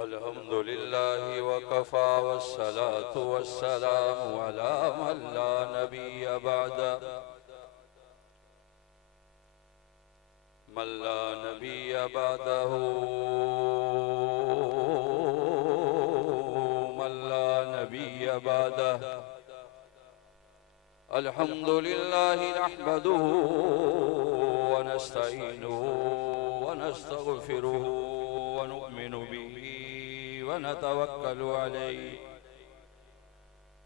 अल्हम्दुलिल्लाहि वकफ़ा वस्सलातु वस्सलामु अला मन ला नबिय्य बअदा मन ला नबिय्य बअदहु मन ला नबिय्य बअदहु। अल्हम्दुलिल्लाहि नहमदुहु व नस्तईनुहु व नस्तगफिरुहु व नु'मिनु बिही व नतवक्कलु अलैहि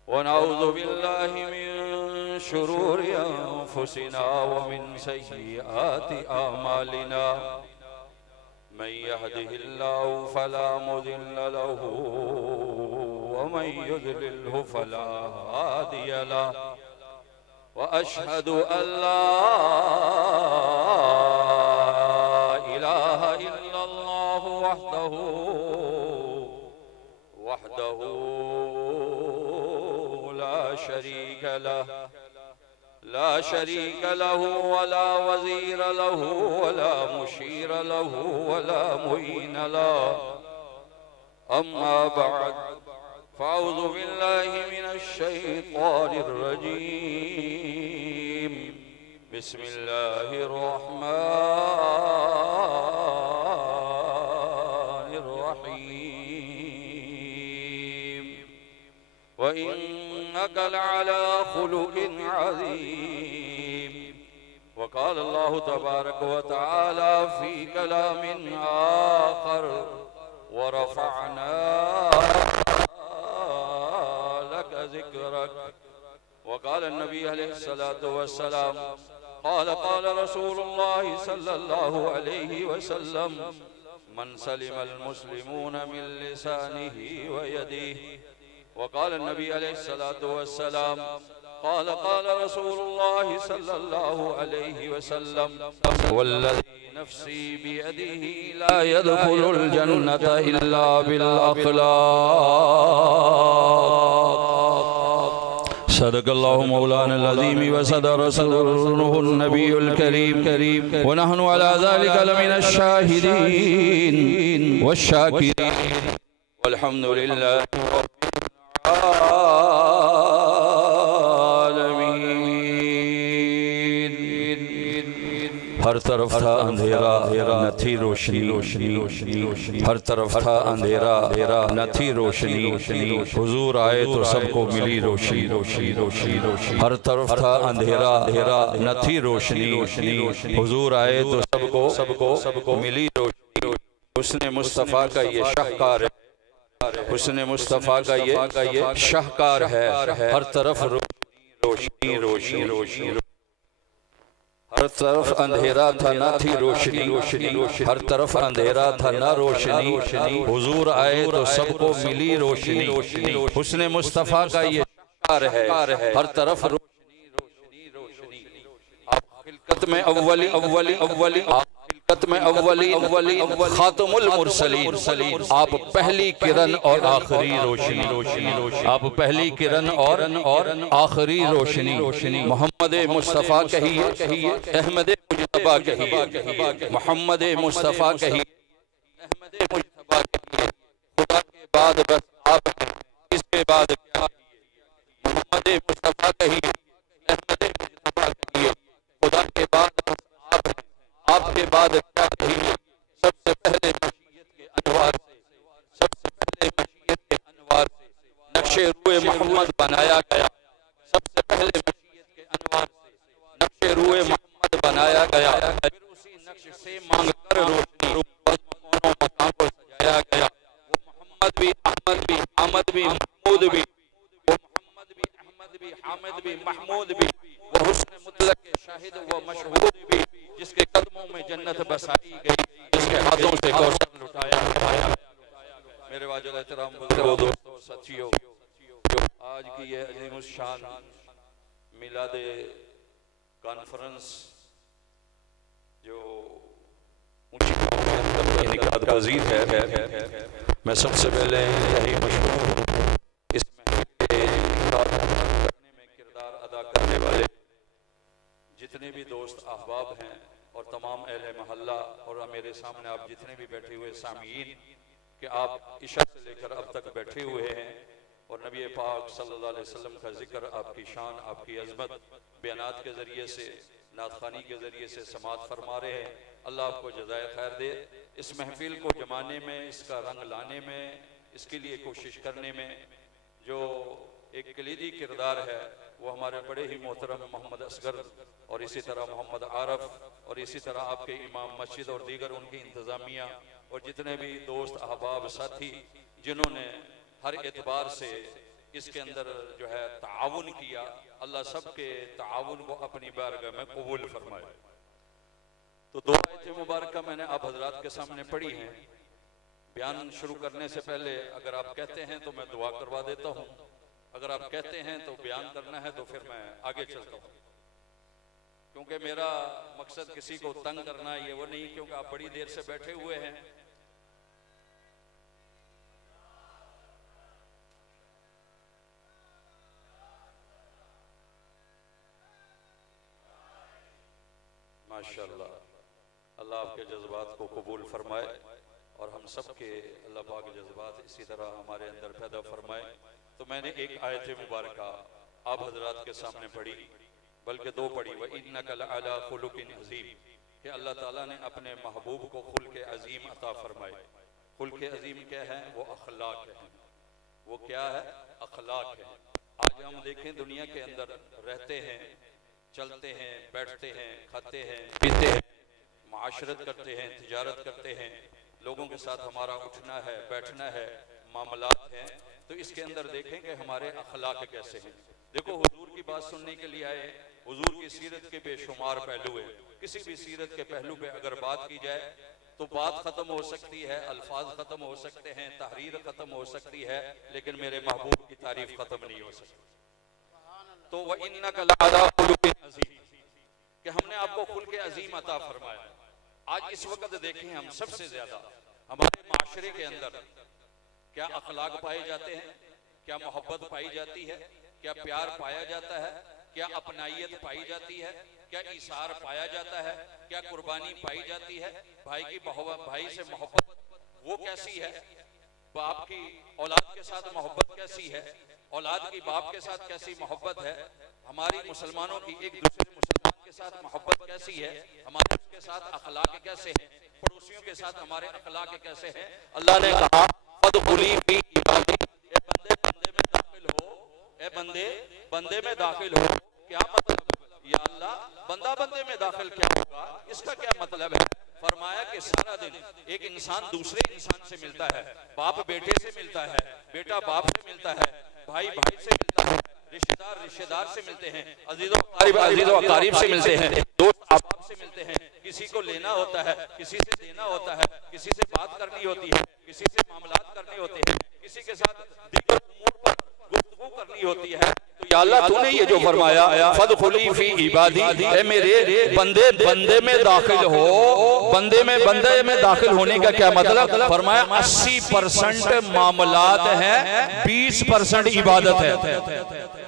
व नऊज़ु बिल्लाहि मिन शुरूरि अनफुसिना व मिन सय्यिआति अअमालिना। मन यहदिहिल्लाहु फला मुदिल्ल लहु व मन युद्लिल्हु फला हादिय लहु। व अशहदु अल्ला इलाहा इल्लल्लाहु वहदहु ला शरीक लहु वला वज़ीर लहु वला मुशीर लहु वला मुईन लहु। अम्मा बअद फ़अऊज़ु बिल्लाहि मिनश शैतानिर रजीम। बिस्मिल्लाहिर रहमानिर रहीम। व इन्नका लअला खुलुक़िन अज़ीम। व क़ाल अल्लाहु तबारक व तआला फ़ी कलामिन आख़र व रफ़अना वक़ाल नबी अलैहिस्सलातु वस्सलाम क़ाल रसूलुल्लाहि सल्लल्लाहु अलैहि वसल्लम मन सलिमल मुस्लिमून मिन लिसानिही व यदिही। वक़ाल नबी अलैहिस्सलातु वस्सलाम क़ाल रसूलुल्लाहि सल्लल्लाहु अलैहि वसल्लम वल्लज़ी नफ़्सी बियदिही ला यदखुलुल जन्नता इल्ला बिल अख़लाक़। सदक़ल्लाहु मौलाना अज़ीम व सदक़ रसूलुहु नबियुल करीम व नहनु अला ज़ालिका लमिनश शाहिदीन वश्शाकिरीन वल्हम्दुलिल्लाहि हर तरफ था अंधेरा न थी रोशनी, हर तरफ था अंधेरा न थी रोशनी। हुजूर आए तो सबको मिली रोशनी। हर तरफ था अंधेरा न थी रोशनी। हुजूर आए तो सबको मिली रोशनी। हुस्ने मुस्तफ़ा का ये शाहकार है, हुस्ने मुस्तफ़ा का ये शाहकार है। हर तरफ रोशनी। हर तरफ अंधेरा था न थी रोशनी, हर तरफ अंधेरा था न रोशनी। हुजूर आए तो सबको मिली रोशनी। हुस्ने मुस्तफ़ा का ये शार है, हर तरफ रोशनी। आप खिलकत में अव्वली खातमुल मुरसलीन, आप पहली किरण और आखिरी रोशनी। आप पहली किरण और आखिरी रोशनी। मोहम्मद मुस्तफ़ा कहिए, अहमद मुजतबा कहिए। मोहम्मद मुस्तफ़ा कहिए, अहमद मुजतबा कहिए। खुदा के बाद बस आप हैं, इसके बाद क्या? मोहम्मद मुस्तफ़ा कहिए, अहमद मुजतबा कहिए। खुदा के बाद बस आप हैं, आपके बाद क्या कहिए? सबसे पहले मशीयत के अनवार से, सबसे पहले मशीयत के अनवार से नक्शे रूए मोहम्मद बनाया गया। सबसे पहले मशीयत के अनवार से नक्शे रूए मोहम्मद बनाया गया। फिर उसी नक्श से मांग कर रोशनी दोनों मकाम को सजाया गया। वो मोहम्मद भी, अहमद भी, हामिद भी, महमूद भी। वो मोहम्मद भी, अहमद भी, हामिद भी, महमूद भी। वो हुस्न मुतलक के शाहिद व मशहूद भी, जिसके कदमों में जन्नत बसाई गई, जिसके हाथों से कौसर लुटाया गया। मेरे वाजिब एहतराम दोस्तों, साथियों, आज की ये अज़ीमुश शान मिलाद कॉन्फ्रेंस जो ऊंची इनकाद पजीर है, मैं सबसे पहले यही मशहूर इसमें करने में किरदार अदा करने वाले जितने भी दोस्त अहबाब हैं और तमाम अहले महल्ला और मेरे सामने आप जितने भी बैठे हुए सामीन, कि आप इशा से लेकर अब तक बैठे हुए हैं और नबी पाक सल्लल्लाहु अलैहि वसल्लम का जिक्र, आपकी शान, आपकी अजमत बयानात के ज़रिए से, नातखानी के ज़रिए से समात फरमा रहे हैं। अल्लाह आपको जज़ाए खैर दे। इस महफिल को जमाने में, इसका रंग लाने में, इसके लिए कोशिश करने में जो एक कलीदी किरदार है वो हमारे बड़े ही मोहतरम मोहम्मद असगर और इसी तरह मोहम्मद आरफ और इसी तरह आपके इमाम मस्जिद और दीगर उनकी इंतज़ामिया और जितने भी दोस्त अहबाब साथी जिन्होंने हर एतबार से इसके अंदर जो है ताउन किया, अल्लाह सब के ताउन को अपनी बारगाह में कबूल फरमाए। तो दो आयतें मुबारक मैंने आप हजरात के सामने पढ़ी हैं। बयान शुरू करने से पहले अगर आप कहते हैं तो मैं दुआ करवा देता हूँ, अगर आप कहते हैं तो बयान करना है तो फिर मैं आगे चलता हूँ, क्योंकि मेरा मकसद किसी को तंग करना ये वो नहीं, क्योंकि आप बड़ी देर से बैठे हुए हैं। माशाअल्लाह, अल्लाह आपके जज्बात को कबूल फरमाए और हम सब के अल्लाह पाक जज्बात इसी तरह हमारे अंदर पैदा फरमाए। तो मैंने एक आयत मुबारक आप हजरात के सामने पढ़ी, बल्कि दो पढ़ी, व इन्नका लअला खुलुकिन अज़ीम, कि अल्लाह ताला ने अपने महबूब को खुल्क़ अज़ीम अता फरमाए। खुल्क़ अज़ीम क्या है? वो अखलाक है। वो क्या है? अखलाक है। आज हम देखें दुनिया के अंदर रहते हैं, चलते हैं, बैठते हैं, खाते हैं, पीते हैं, माशरत करते हैं, तिजारत करते हैं, लोगों के साथ हमारा उठना है, बैठना है, मामलात हैं, तो इसके अंदर देखें कि हमारे अखलाक कैसे हैं। देखो, हुजूर की बात सुनने के लिए आए, हुजूर की सीरत के बेशुमार पहलू है। किसी भी सीरत के पहलू पे अगर बात की जाए तो बात खत्म हो सकती है, अल्फाज खत्म हो सकते हैं, तहरीर खत्म हो सकती है, लेकिन मेरे महबूब की तारीफ खत्म नहीं हो सकती। तो वह इन्नका लअला खुलुकिन अज़ीम, कि हमने आपको खुल्क़ अज़ीम अता फरमाया। आज इस वक्त देखें, हम सबसे ज्यादा हमारे माशरे के अंदर क्या अखलाक पाए जाते हैं, क्या मोहब्बत पाई जाती है, क्या प्यार पाया जाता है, क्या अपनाइयत पाई जाती है, क्या इसार पाया जाता है, क्या कुर्बानी पाई जाती है, भाई की भाई से मोहब्बत वो कैसी है, बाप की औलाद के साथ मोहब्बत कैसी है, औलाद की बाप के साथ कैसी मोहब्बत है, हमारी मुसलमानों की एक दूसरे मुसलमान के साथ मोहब्बत कैसी है, हमारे उसके साथ अखलाक कैसे हैं, पड़ोसियों के साथ हमारे अखलाक कैसे हैं। अल्लाह ने कहा फदखुली फी इबादी, ए बंदे बंदे में दाखिल हो, ए बंदे बंदे में दाखिल हो। क्या मतलब? या अल्लाह, बंदा बंदे में दाखिल क्या होगा, इसका क्या मतलब है? फरमाया कि सारा दिन एक इंसान दूसरे इंसान से मिलता है, बाप बेटे से मिलता है, बेटा बाप से मिलता है, भाई भाई से मिलता है, रिश्तेदार रिश्तेदार से मिलते हैं, अजीजों अकारीब से मिलते हैं, दोस्त आपस से मिलते हैं। किसी को लेना होता है, किसी से देना होता है, किसी से बात करनी होती है, किसी से मामलात करने होते हैं, किसी के साथ दीगर उमूर पर गुफ्तगू करनी होती है। तो या अल्लाह, तूने ये जो फरमाया फदखुली फी इबादी, ए मेरे बंदे बंदे में दाखिल हो, बंदे में दाखिल होने का क्या मतलब? फरमाया 80% मामलात हैं, 20% इबादत है।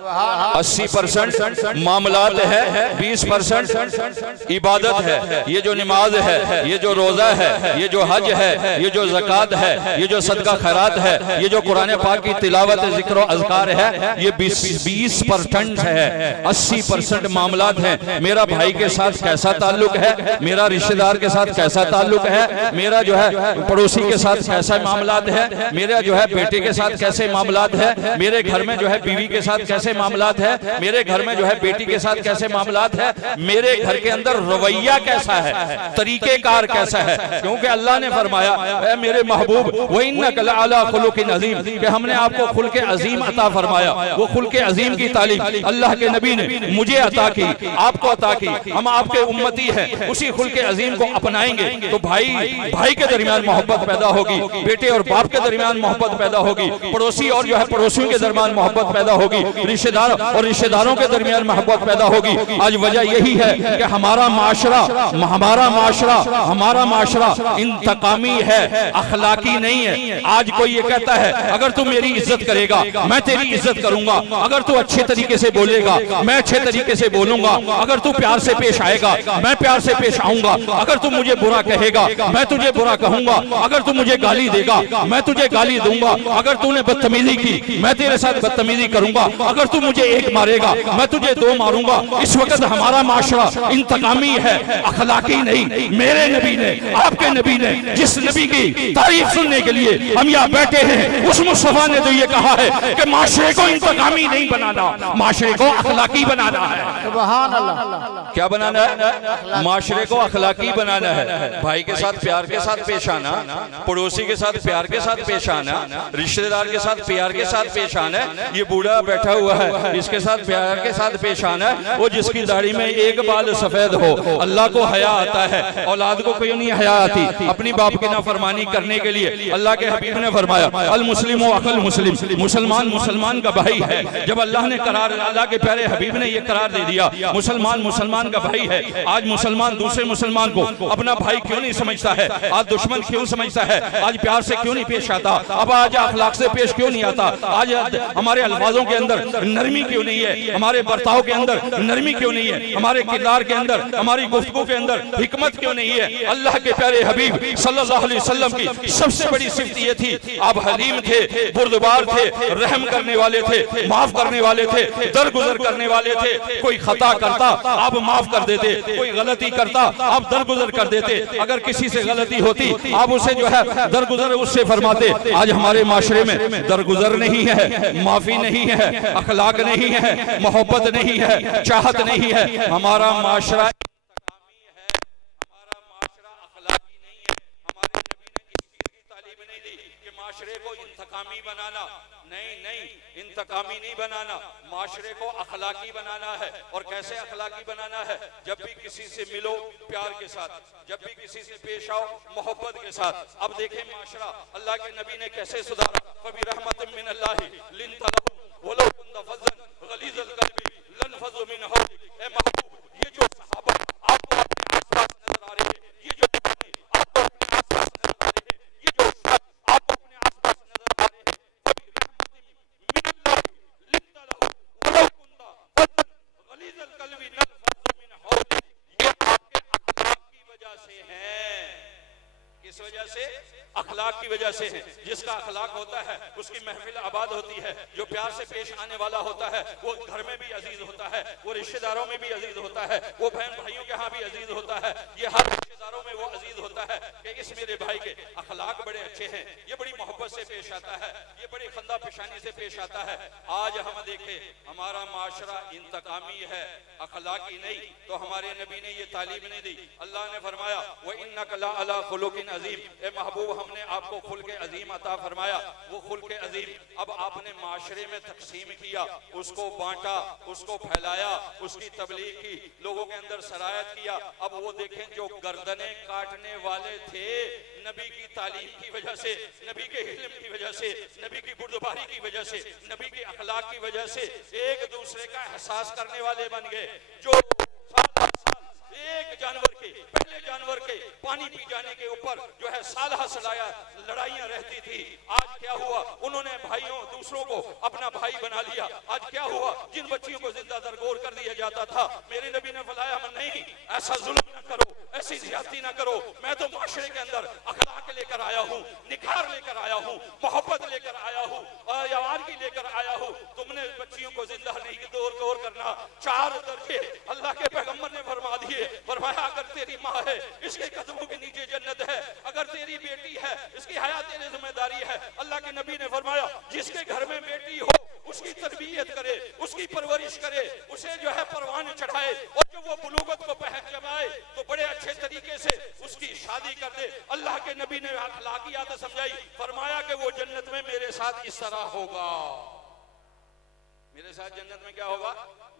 80% मामलात है, 20% इबादत है। ये जो नमाज है, ये जो रोजा है, ये जो हज है, ये जो ज़कात है, ये जो सदका खैरात है, ये जो कुरान पाक की तिलावत जिक्र अज़कार है, ये 20% है। 80% मामलात हैं। मेरा भाई के साथ कैसा ताल्लुक है, मेरा रिश्तेदार के साथ कैसा ताल्लुक है, मेरा जो है पड़ोसी के साथ कैसा मामलात है, मेरा जो है बेटे के साथ कैसे मामलात है, मेरे घर में जो है बीवी के साथ कैसे मामलात है, मेरे घर में जो है बेटी के साथ कैसे मामलात है, मेरे घर के अंदर रवैया कैसा है, तरीकेकार कैसा है। क्योंकि अल्लाह ने फरमाया ऐ मेरे महबूब व इन्नका लअला खुलुकिन अज़ीम, कि हमने आपको खुल्क़ अज़ीम अता फरमाया। वो खुल्क़ अज़ीम की तालीम अल्लाह के नबी ने मुझे अता की, आपको अता की। हम आपके उम्मती हैं, उसी खुल्क़ अज़ीम को अपनाएंगे तो भाई भाई के दरमियान मोहब्बत पैदा होगी, बेटे और बाप के दरमियान मोहब्बत पैदा होगी, पड़ोसी और जो है पड़ोसियों के दरमियान मोहब्बत पैदा होगी, रिश्तेदार और रिश्तेदारों के दरमियान मोहब्बत पैदा होगी। आज वजह यही है कि हमारा माशरा इंतकामी है, अखलाकी नहीं है। आज कोई ये कहता है अगर तू मेरी इज्जत करेगा मैं तेरी इज्जत करूंगा, अगर तू अच्छे तरीके से बोलेगा मैं अच्छे तरीके से बोलूंगा, अगर तू प्यार से पेश आएगा मैं प्यार से पेश आऊंगा, अगर तू मुझे बुरा कहेगा मैं तुझे बुरा कहूंगा, अगर तू मुझे गाली देगा मैं तुझे गाली दूंगा, अगर तूने बदतमीजी की मैं तेरे साथ बदतमीजी करूंगा, अगर तू मुझे एक मारेगा मैं तुझे दो मारूंगा। इस वक्त हमारा माशरा इंतकामी है, अखलाकी नहीं। मेरे नबी ने, आपके नबी ने, जिस नबी की तारीफ सुनने के लिए हम यहाँ बैठे हैं, उस मुस्तफा ने तो ये कहा है कि माशरे को इंतकामी नहीं बनाना, माशरे को अखलाकी बनाना है। सुभान अल्लाह। क्या बनाना है? माशरे को अखलाकी बनाना है। भाई के साथ प्यार के साथ पेश आना, पड़ोसी के साथ प्यार के साथ पेश आना, रिश्तेदार के साथ प्यार के साथ पेश आना। ये बूढ़ा बैठा हुआ है इसके साथ प्यार के साथ पेश आना। वो जिसकी दाढ़ी में एक बाल सफेद हो, अल्लाह को हया आता है, औलाद को क्यों नहीं हया आती अपनी बाप की नाफरमानी करने के लिए? अल्लाह के हबीब ने फरमाया अल मुस्लिम अखल मुस्लिम, मुसलमान मुसलमान का भाई है। जब अल्लाह ने करार, अल्लाह के प्यारे हबीब ने यह करार दे दिया मुसलमान मुसलमान का भाई है। आज मुसलमान दूसरे मुसलमान को अपना भाई क्यों नहीं समझता है? आज दुश्मन क्यों समझता है? आज प्यार से क्यों नहीं पेश आता? अब आज अखलाक से पेश क्यों नहीं आता? आज हमारे अल्फाजों के अंदर नरमी क्यों नहीं है? हमारे बर्ताव के अंदर नरमी क्यों नहीं है? हमारे किरदार के अंदर, हमारी गुफ्तगू के अंदर हिकमत क्यों नहीं है? अल्लाह के प्यारे हबीब सल्लल्लाहु अलैहि वसल्लम की सबसे बड़ी सिफत ये थी, आप हलीम थे, बुर्दबार थे, रहम करने वाले थे, माफ करने वाले थे, दरगुजर करने वाले थे। कोई खता करता आप माफ कर देते, कोई गलती करता आप दरगुजर कर देते, अगर किसी से गलती होती आप उसे जो है दरगुजर उससे फरमाते। आज हमारे माशरे में दरगुजर नहीं है, माफी नहीं है, अखलाक नहीं है, मोहब्बत नहीं है, चाहत नहीं है। हमारा माशरा इंतकामी बनाना नहीं, इंतकामी नहीं बनाना, माशरे को अखलाकी बनाना है। और कैसे अखलाकी बनाना है? जब भी किसी से मिलो प्यार के साथ, जब भी किसी से पेश आओ मोहब्बत के साथ। अब देखें माशरा अल्लाह के नबी ने कैसे सुधारा। फबी रहमतिन मिनल्लाहि लिंता लहू वलौ कुन्ता फज़्ज़न गलीज़ल क़ल्बि लनफ़ज़्ज़ू मिन हौलिक। ए महबूब, ये जो सहाबा आपको अपने आस-पास नजर आ रहे हैं, ये जो आपको अपने आस-पास नजर आ रहे हैं, ये जो आपको अपने आस-पास नजर आ रहे हैं, फबी रहमतिन मिनल्लाहि लिंता लहू वलौ कुन्ता फज़्ज़न गलीज़ल क़ल्बि लनफ़ज़्ज़ू मिन हौलिक। ये आपके अखलाक की वजह से है। किस वजह से? अखलाक की वजह से है। जिसका अखलाक होता है उसकी महफिल आबाद होती है। जो प्यार से पेश आने वाला होता है वो घर में भी अजीज होता है, वो रिश्तेदारों में भी अजीज होता है, वो बहन भाइयों के यहाँ भी अजीज होता है, ये हर रिश्तेदारों में वो अजीज होता है कि इस मेरे भाई के अखलाक बड़े अच्छे हैं, ये बड़ी मोहब्बत से पेश आता है, ये बड़ी खंदा पेशानी से पेश आता है। आज हम देखें हमारा माशरा इंतकामी है, अखलाकी नहीं। तो हमारे नबी ने ये तालीम नहीं दी। अल्लाह ने फरमाया व इन्नका लअला खुलुकिन अज़ीम। ए महबूब, हमने आपको खुल्क़ अज़ीम अता फरमाया। वो खुल्क़ अज़ीम अब आपने माशरे में तकसीम किया, उसको बांटा, उसको फैलाया, उसकी तबलीग की, लोगों के अंदर सरायत किया। अब वो देखें जो गर्दनें काटने वाले थे नबी की तालीम की वजह से, नबी के इल्म की वजह से, नबी की बुर्दबारी की वजह से, नबी की अखलाक की वजह से एक दूसरे का एहसास करने वाले बन गए। जो एक जानवर के, पहले जानवर के पानी पी जाने के ऊपर जो है सालहा सलाया लड़ाइयां रहती थी, आज क्या हुआ? उन्होंने भाइयों दूसरों को अपना भाई बना लिया। आज क्या हुआ? जिन बच्चियों को जिंदा दरगोर कर दिया जाता था, मेरे नबी ने फरमाया नहीं, ऐसा जुल्म न करो, ऐसी ज्यादती न करो। मैं तो माशरे के अंदर अखलाक लेकर आया हूँ, निखार लेकर आया हूँ, मोहब्बत लेकर आया हूँ, यावारगी लेकर आया हूँ। तुमने बच्चियों को जिंदा नहीं दरगोर करना। 4 दर्जे अल्लाह के पैगम्बर ने फरमा दिए। फरमाया अगर तेरी माँ है इसके कदमों के नीचे जन्नत है, अगर तेरी बेटी है इसकी हया तेरी जिम्मेदारी है। अल्लाह के नबी ने फरमाया जिसके घर में बेटी हो उसकी तरबियत करे, उसकी परवरिश करे, उसे जो है परवान चढ़ाए, और जब वो बुलूगत को पहचाए तो बड़े अच्छे तरीके से उसकी शादी कर दे। अल्लाह के नबी ने अखलाकियात समझाई। फरमाया कि वो जन्नत में मेरे साथ इस तरह होगा, मेरे साथ जन्नत में क्या होगा?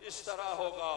इस तरह होगा।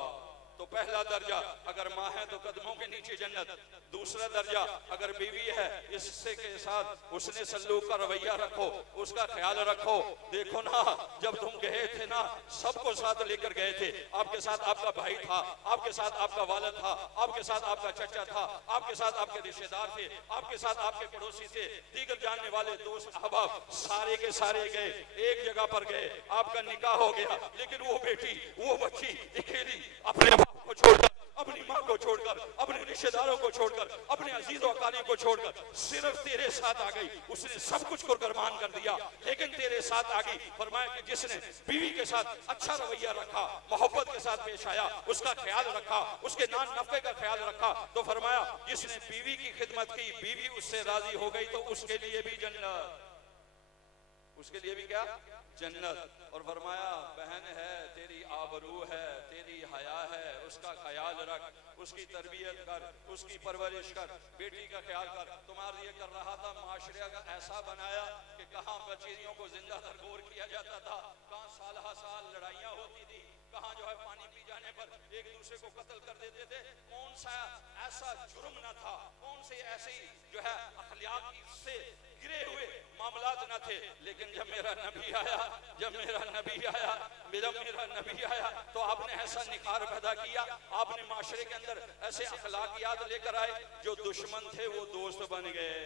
तो पहला दर्जा अगर माँ है तो कदमों के नीचे जन्नत, दूसरा दर्जा अगर बीवी है इससे के साथ उसने सल्लूक का रवैया रखो, उसका ख्याल रखो। देखो ना, जब तुम गए थे ना सबको साथ लेकर गए थे, आपके साथ आपका भाई था, आपके साथ आपका वालिद था, आपके साथ आपका चचा था, आपके साथ आपके रिश्तेदार थे, आपके साथ आपके पड़ोसी थे, दीगर जानने वाले दोस्त अहबाब सारे के सारे गए, एक जगह पर गए, आपका निकाह हो गया। लेकिन वो बेटी, वो बच्ची अकेली अपने बाप को छोड़कर, अपनी माँ को छोड़कर, अपने रिश्तेदारों को छोड़कर, अपने अजीज और अकारीब को छोड़कर सिर्फ तेरे साथ आ गई। उसने सब कुछ को कुर्बान कर दिया लेकिन तेरे साथ आ गई। फरमाया कि जिसने बीवी के साथ अच्छा रवैया रखा, मोहब्बत के साथ पेश आया, उसका ख्याल रखा, उसके नान नफ़े का ख्याल रखा, तो फरमाया जिसने बीवी की खिदमत की, बीवी उससे राजी हो गई तो उसके लिए भी जन्नत, उसके लिए भी क्या जन्नत। और फरमाया बहन है तेरी आबरू है, तेरी हया है, उसका ख्याल रख, उसकी तरबियत कर, उसकी परवरिश कर, बेटी का ख्याल कर। तुम्हारा ये कर रहा था, माशरे का ऐसा बनाया कि कहाँ बच्चियों को जिंदा दरगोर किया जाता था, कहाँ साल साल लड़ाइयाँ होती थी, कहाँ जो है पानी पी जाने पर एक दूसरे को कत्ल कर देते थे। कौन सा ऐसा जुर्म न था, कौन से ऐसे जो है अखलाक से गिरे हुए मामलात न थे। लेकिन जब मेरा नबी आया, जब मेरा नबी आया, मेरा नबी आया तो आपने ऐसा निखार पैदा किया, आपने माशरे के अंदर ऐसे अखलाकियात लेकर आए, जो दुश्मन थे वो दोस्त बन गए,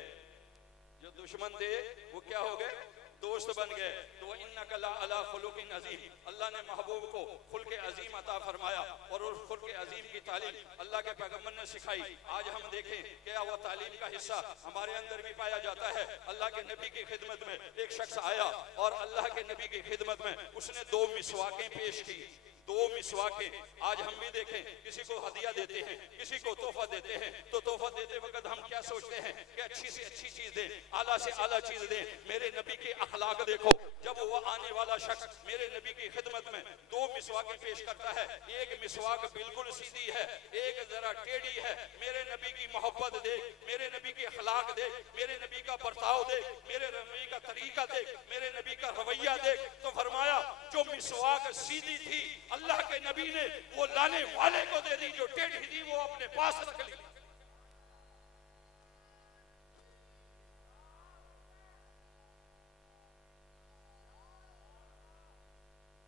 जो दुश्मन थे वो क्या हो गए, दोस्त बन गए। तो इन्नका लअला खुलुकिन अज़ीम, अल्लाह ने महबूब को खुल्क़े अज़ीम अता फरमाया और उस खुल्क़े अज़ीम की तालीम अल्लाह के पैगम्बर ने सिखाई। आज हम देखें क्या वो तालीम का हिस्सा हमारे अंदर भी पाया जाता है। अल्लाह के नबी की खिदमत में एक शख्स आया और अल्लाह के नबी की खिदमत में उसने 2 मिसवाकें पेश की, 2 मिसवाकें। आज हम भी देखें, किसी को हदिया देते हैं, किसी को तोहफा देते हैं, तो तोहफा देते वक्त हम क्या सोचते हैं कि अच्छी से अच्छी चीज दें, आला से आला चीज दें। मेरे नबी के अखलाक देखो, जब वो आने वाला शख्स मेरे नबी की खिदमत में 2 मिसवाकें पेश करता है, एक मिसवाक बिल्कुल सीधी है, एक जरा टेढ़ी है। मेरे नबी की मोहब्बत देख, मेरे नबी के अखलाक देख, मेरे नबी का बर्ताव देख, मेरे नबी का तरीका देख, मेरे नबी का रवैया देख। तो फरमाया जो मिसवाक सीधी थी अल्लाह के नबी ने वो लाने वाले को दे दी, जो टेढ़ी थी वो अपने पास रख ली।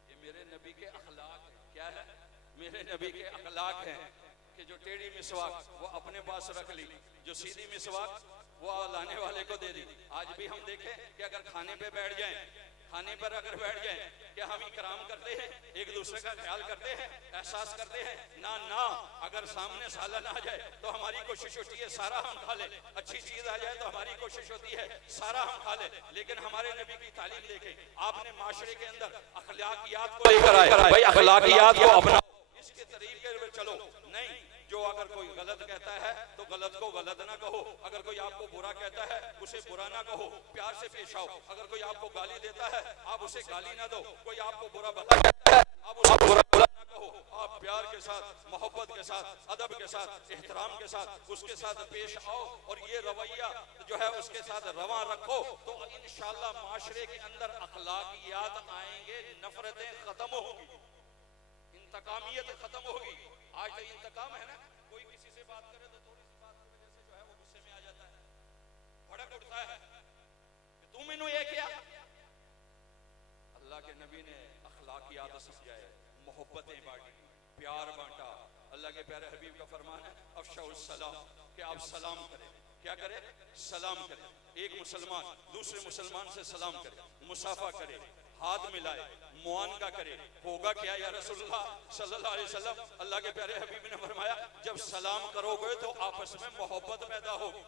ये मेरे नबी के अखलाक है। क्या है? मेरे नबी के अखलाक हैं कि जो टेढ़ी मिसवाक वो अपने पास रख ली, जो सीधी मिसवाक वो लाने वाले को दे दी। आज भी हम देखें कि अगर खाने पे बैठ जाएं, खाने पर अगर बैठ जाएं, क्या हम इकराम करते हैं, एक दूसरे का ख्याल करते हैं, एहसास करते हैं? ना ना। अगर सामने सालन आ जाए तो हमारी कोशिश होती है सारा हम खा ले, अच्छी चीज आ जाए तो हमारी कोशिश होती है सारा हम खा ले। लेकिन हमारे नबी की तालीम देखें, आपने माशरे के अंदर अखलाकियात को लेकर आए, भाई अखलाकियात को अपनाओ, इसके तरीके पर चलो। नहीं, जो अगर कोई गलत कहता है तो गलत को गलत ना कहो, अगर कोई आपको बुरा कहता है उसे बुरा ना कहो, प्यार से पेश आओ। अगर कोई आपको गाली देता है आप उसे गाली ना दो, कोई आपको बुरा भला कहता है आप उसे बुरा भला ना कहो, आप प्यार के साथ, मोहब्बत के साथ, अदब के साथ, एहतराम के साथ उसके साथ पेश आओ और ये रवैया जो है उसके साथ रवा रखो, तो इंशाअल्लाह माशरे के अंदर अखलाकियात आएंगे, नफरतें खत्म होगी, इंतकामियत खत्म होगी। आज तो इंतकाम है ना, कोई किसी से बात करे तो थोड़ी सी बात की वजह से जो है वो गुस्से में आ जाता है, भड़क उठता है कि तू मैनू ये किया। अल्लाह के नबी ने अखलाकियात समझाए, मोहब्बतें बांटी, प्यार बांटा। अल्लाह के प्यारे हबीब का फरमान है अफ़शाउस सलाम, कि आप सलाम करें। क्या करे? सलाम करें। एक मुसलमान दूसरे मुसलमान से सलाम करे, मुसाफा करे, हाथ मिलाए, मुआनका करे। होगा क्या या रसूलुल्लाह सल्लल्लाहु अलैहि वसल्लम? अल्लाह के प्यारे हबीब ने फरमाया जब सलाम करोगे तो आपस में मोहब्बत पैदा होगी,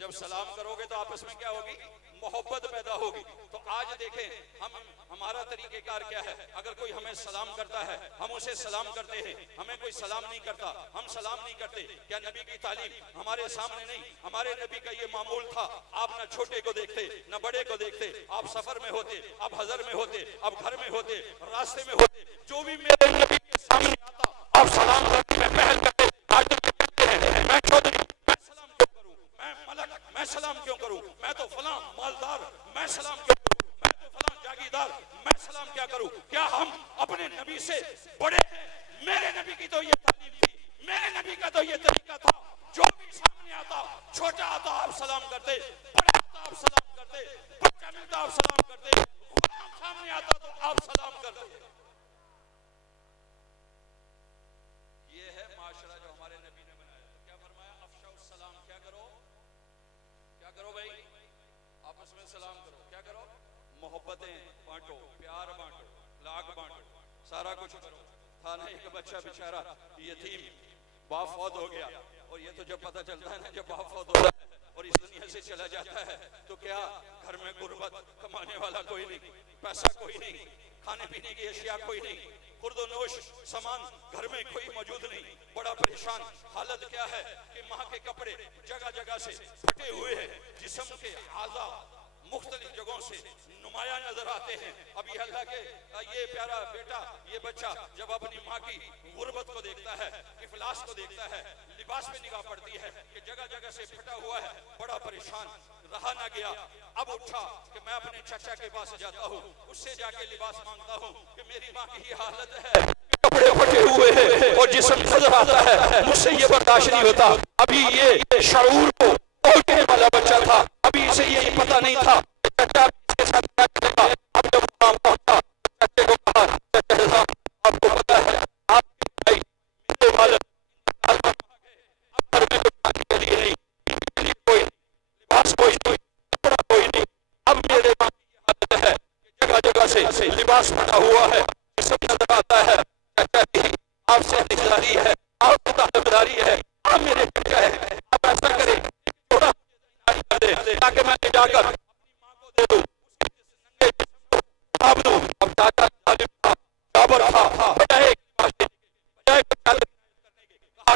जब सलाम करोगे तो आपस में क्या होगी? मोहब्बत पैदा होगी। तो आज देखें हम, हमारा तरीकेकार क्या है? अगर कोई हमें सलाम करता है हम उसे सलाम करते हैं, हमें कोई सलाम नहीं करता हम सलाम नहीं करते। क्या नबी की तालीम हमारे सामने नहीं? हमारे नबी का ये मामूल था, आप न छोटे को देखते न बड़े को देखते, आप सफर में होते, आप हजर में होते, आप घर में होते, रास्ते में होते, जो भी मेरे नबी के सामने आता आप सलाम करने में पहल करते। आज तो कहते हैं मैं चौधरी, मैं सलाम क्यों करूं, मैं मलक, मैं सलाम क्यों करूं, मैं तो फलां मालदार, मैं सलाम क्यों करूं, मैं तो फलां जागीरदार, मैं सलाम क्या करूं? क्या हम अपने नबी से बड़े हैं? मेरे नबी की तो ये तालीम थी, मेरे नबी का तो ये तरीका था। जो भी सामने आता, छोटा आता आप सलाम करते, बड़ा आता आप सलाम करते, बच्चा मिलता आप सलाम करते, गुलाम सामने आता तो आप सलाम करते। ये है माशरा जो हमारे नबी ने बनाया। तो क्या फरमाया? अफशाउस सलाम। क्या करो? क्या करो भाई? आपस में सलाम करो। क्या करो? मोहब्बतें बांटो, प्यार बांटो, लाग बांटो, सारा कुछ करो। था ना एक बच्चा बेचारा यतीम, बाप फौत हो गया, और ये तो जब पता चलता है ना, जब बाप फौत होता है और इस दुनिया से चला जाता है, तो क्या घर में गुर्बत, कमाने वाला कोई नहीं, पैसा कोई नहीं, खाने पीने की अशिया कोई नहीं, खुर्दोनोश सामान घर में कोई मौजूद नहीं, बड़ा परेशान। हालत क्या है कि माँ के कपड़े जगह जगह से फटे हुए हैं, जिस्म के आज़ा मुख्तलिफ जगहों से नुमाया नजर आते हैं। अब ये अल्लाह के ये प्यारा बेटा, ये बच्चा जब अपनी माँ की गुर्बत को देखता है, इफलास को देखता है, लिबास पे निगाह पड़ती है कि जगह जगह से फटा हुआ है, बड़ा परेशान, रहा ना गया। अब उठा कि मैं अपने चाचा के पास जाता हूँ, उससे जाके लिबास मांगता हूँ कि मेरी माँ की ये हालत है, कपड़े फटे हुए हैं और जिस्म नजर आता है, मुझसे ये बर्दाश्त नहीं होता। अभी ये शऊर को पहुंचने वाला बच्चा था, अभी इसे ये पता नहीं था चाचा इसके साथ क्या करेगा। अब जब वहां पहुंचा, चाचे को कहा, चाचा आपको पता है आपके भाई मेरे वालिद अब घर में कुछ खाने के लिए नहीं, इनके लिए कोई लिबास कोई नहीं, कपड़ा कोई नहीं। अब मेरे माँ की ये हालत है कि जगह जगह से लिबास फटा हुआ है, जिसम नजर आता है। चाचा जी आपसे निगरानी है, आपसे ताबदारी है, आप मेरे चाचा है, आप ऐसा करें थोड़ा ताकि मैं जाकर अपनी माँ को दे दूं, उसके नंगे जिस्म को दाब दूं। अब चाचा जालिम था, जाबर था, बजाय कहा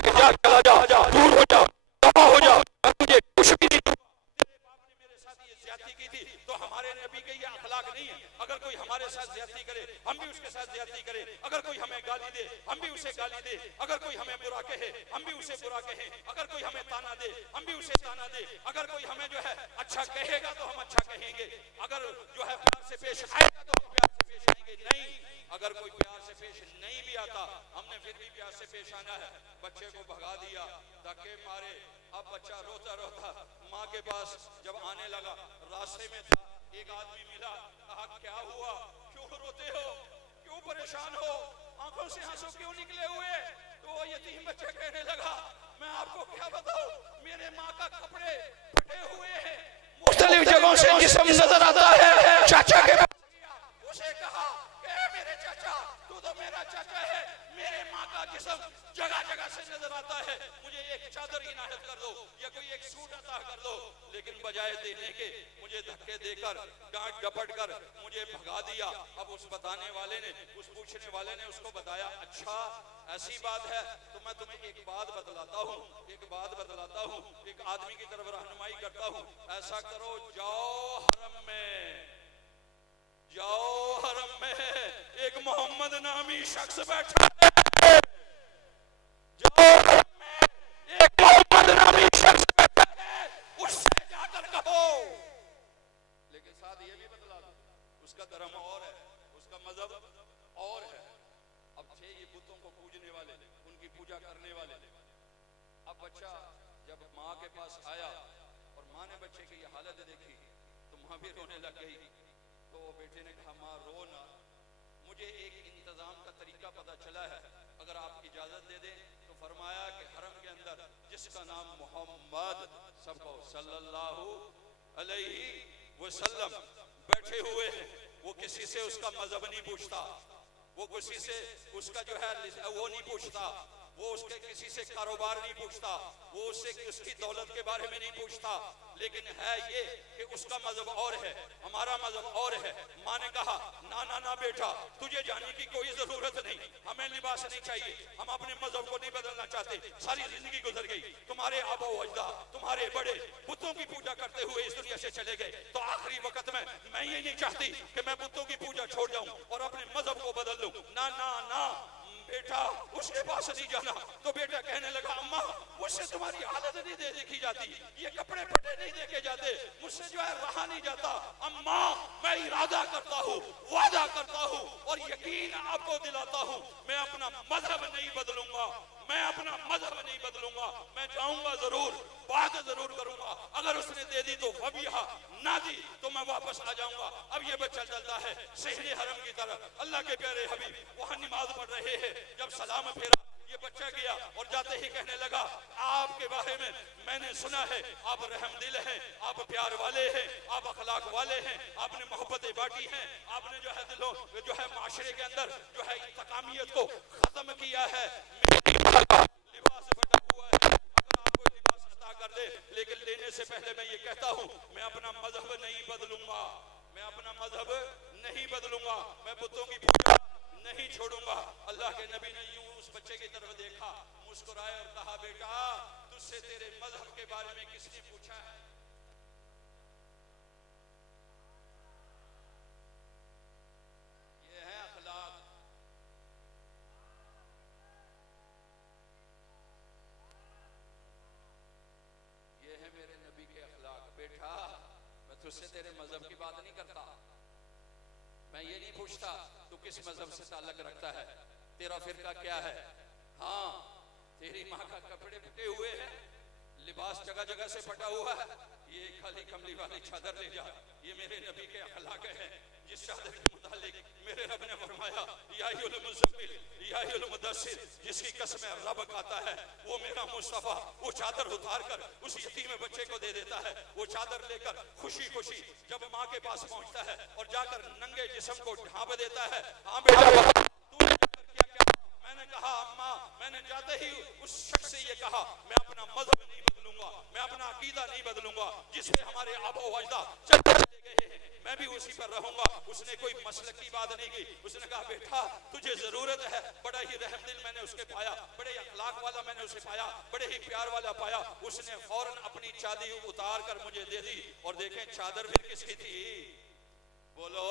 कि जा चला जा, दूर हो जा, दफा हो जा, मैं तुझे कुछ भी नहीं दूंगा। तेरे बाप ने मेरे साथ ये ज्यादती की थी, तो हमारे नबी के ये अखलाक नहीं है। अगर कोई हमारे साथ ज्यादती करे, हम भी उसके साथ ज्यादती करें। अगर कोई हमें गाली दे, हम भी उसे गाली दे। अगर कोई हमें बुरा कहे, हम भी उसे बुरा कहें। अगर कोई हमें ताना दे, हम भी उसे ताना दे। अगर कोई हमें जो है अच्छा कहेगा तो हम अच्छा कहेंगे, अगर जो है प्यार से पेश आएगा तो हम प्यार से पेश आएंगे। नहीं, अगर कोई प्यार से पेश नहीं भी आता, हमने फिर भी प्यार से पेश आना है। बच्चे को भगा दिया, धक्के मारे, अब बच्चा रोता रोता माँ के पास जब आने लगा, रास्ते में था एक आदमी मिला, कहा क्या हुआ, क्यों रोते हो, क्यों परेशान हो, आंखों से आंसू क्यों निकले हुए? तो वो यतीम बच्चे कहने लगा, मैं आपको क्या बताऊं, मेरे माँ का कपड़े फटे हुए हैं, मुख्तलिफ जगहों से जिस्म नजर आता है। चाचा के पास गया, उसे कहा कि मेरे चाचा, तू तो मेरा चाचा है, मेरे माँ का जिस्म जगह जगह से नजर आता है, मुझे एक चादर इनायत कर दो या कोई एक सूट अता कर दो। लेकिन बजाय देने के मुझे धक्के देकर, डांट डपट कर मुझे भगा दिया। अब उस बताने वाले ने, उस पूछने वाले ने उसको बताया, अच्छा ऐसी बात है, तो मैं तुम्हें एक बात बतलाता हूँ, एक बात बतलाता हूँ, एक आदमी की तरफ रहनुमाई करता हूँ। ऐसा करो, जाओ हरम में, जाओ हरम में एक मोहम्मद नामी शख्स बैठा है, जाओ हरम में एक मोहम्मद नामी शख्स बैठा है, उससे जाकर कहो। लेकिन साथ ये भी बतला दो, उसका धर्म और है, उसका मजहब और है। अब थे ये बुतों को पूजने वाले, उनकी पूजा करने वाले। अब बच्चा जब माँ के पास आया और माँ ने बच्चे की ये हालत देखी तो माँ भी रोने लग गई। तो बेटे ने कहा, माँ रो ना, मुझे एक इंतजाम का तरीका पता चला है, अगर आप इजाजत दे दें तो। फरमाया कि हरम के अंदर जिसका नाम मोहम्मद सल्लल्लाहु अलैहि वसल्लम बैठे हुए हैं, वो किसी से उसका मजहब नहीं पूछता, वो किसी से उसका जो है वो नहीं पूछता, वो उसके किसी से कारोबार नहीं पूछता, वो उससे उसकी दौलत के बारे में नहीं पूछता। लेकिन है ये कि उसका मजहब और है, हमारा मजहब और है। माँ ने कहा, ना ना ना बेटा, तुझे जाने की कोई जरूरत नहीं, हमें लिबास नहीं चाहिए, हम अपने मजहब को नहीं बदलना चाहते। सारी जिंदगी गुजर गई, तुम्हारे आबा अजदा, तुम्हारे बड़े बुतों की पूजा करते हुए इस दुनिया से चले गए, तो आखिरी वक्त में मैं ये नहीं चाहती कि मैं बुतों की पूजा छोड़ जाऊं और अपने मजहब को बदल लूं। ना ना ना, बेटा उसके पास नहीं जाना। तो बेटा कहने लगा अम्मा मुझसे तुम्हारी हालत नहीं देखी जाती, ये कपड़े फटे नहीं देखे जाते, मुझसे जो है रहा नहीं जाता। अम्मा मैं इरादा करता हूँ, वादा करता हूँ और यकीन आपको दिलाता हूँ मैं अपना मजहब नहीं बदलूंगा, मैं अपना मजहब नहीं बदलूंगा। मैं जाऊंगा जरूर, बात जरूर करूंगा, अगर उसने दे दी तो वबिहा, ना दी तो मैं वापस आ जाऊंगा। अब ये बच्चा चलता है शहर हरम की तरफ, अल्लाह के प्यारे हबीब वहां नमाज पढ़ रहे हैं। जब सलाम फेरा ये बच्चा गया और जाते ही कहने लगा आपके बारे में मैंने सुना है, आप रहमदिल हैं, आप प्यार वाले हैं, आप अखलाक वाले हैं, आपने मोहब्बतें बांटी हैं, आपने जो है दिलों जो है माशरे के अंदर जो है इंतकामियत को खत्म किया है। लिबास फटा हुआ है, अगर आपको लिबास अता कर दे, लेकिन लेने से पहले मैं ये कहता हूँ मैं अपना मजहब नहीं बदलूंगा, मैं अपना मजहब नहीं बदलूंगा, मैं बुतों की पूजा नहीं छोड़ूंगा। अल्लाह के नबी ने यूं उस बच्चे की तरफ देखा, मुस्कुराए और कहा बेटा तुझसे तेरे मजहब के बारे में किसने पूछा है? ये है अखलाक, ये है मेरे नबी के अखलाक। बेटा मैं तुझसे तेरे मजहब की बात नहीं करता, मैं ये नहीं पूछता तू किस मजहब से ताल्लुक रखता है, तेरा फिरका क्या है। हाँ तेरी माँ का कपड़े फटे हुए हैं, लिबास जगह जगह से फटा हुआ है, ये खाली कमली वाली चादर ले जा, ये मेरे नबी के अखलाक है। जिस चादर के मुतालिक मेरे रब ने फरमाया या अय्युहल मुज़म्मिल या अय्युहल मुद्दस्सिर, जिसकी कसम रब खाता है वो मेरा मुस्तफा वो चादर उतार कर उस यतीम बच्चे को दे देता है। वो चादर लेकर खुशी खुशी जब माँ के पास पहुंचता है और जाकर नंगे जिस्म को ढांप देता है। हाँ बेटा तूने जाकर क्या क्या? मैंने कहा अम्मा मैंने जाते ही उस शख्स से ये कहा मैं अपना मजहब नहीं बदलूंगा, मैं अपना अकीदा नहीं बदलूंगा, जिसपे हमारे आबा व अजदाद चलते गए हैं मैं भी उसी पर रहूंगा। उसने कोई मसलक की बात नहीं की, उसने कहा बेटा तुझे जरूरत है, बड़ा ही रहमदिल मैंने उसके पाया, बड़े अखलाक वाला मैंने उसे पाया, बड़े ही प्यार वाला पाया। उसने फौरन अपनी चादर उतार कर मुझे दे दी। और देखें चादर फिर किसकी थी? बोलो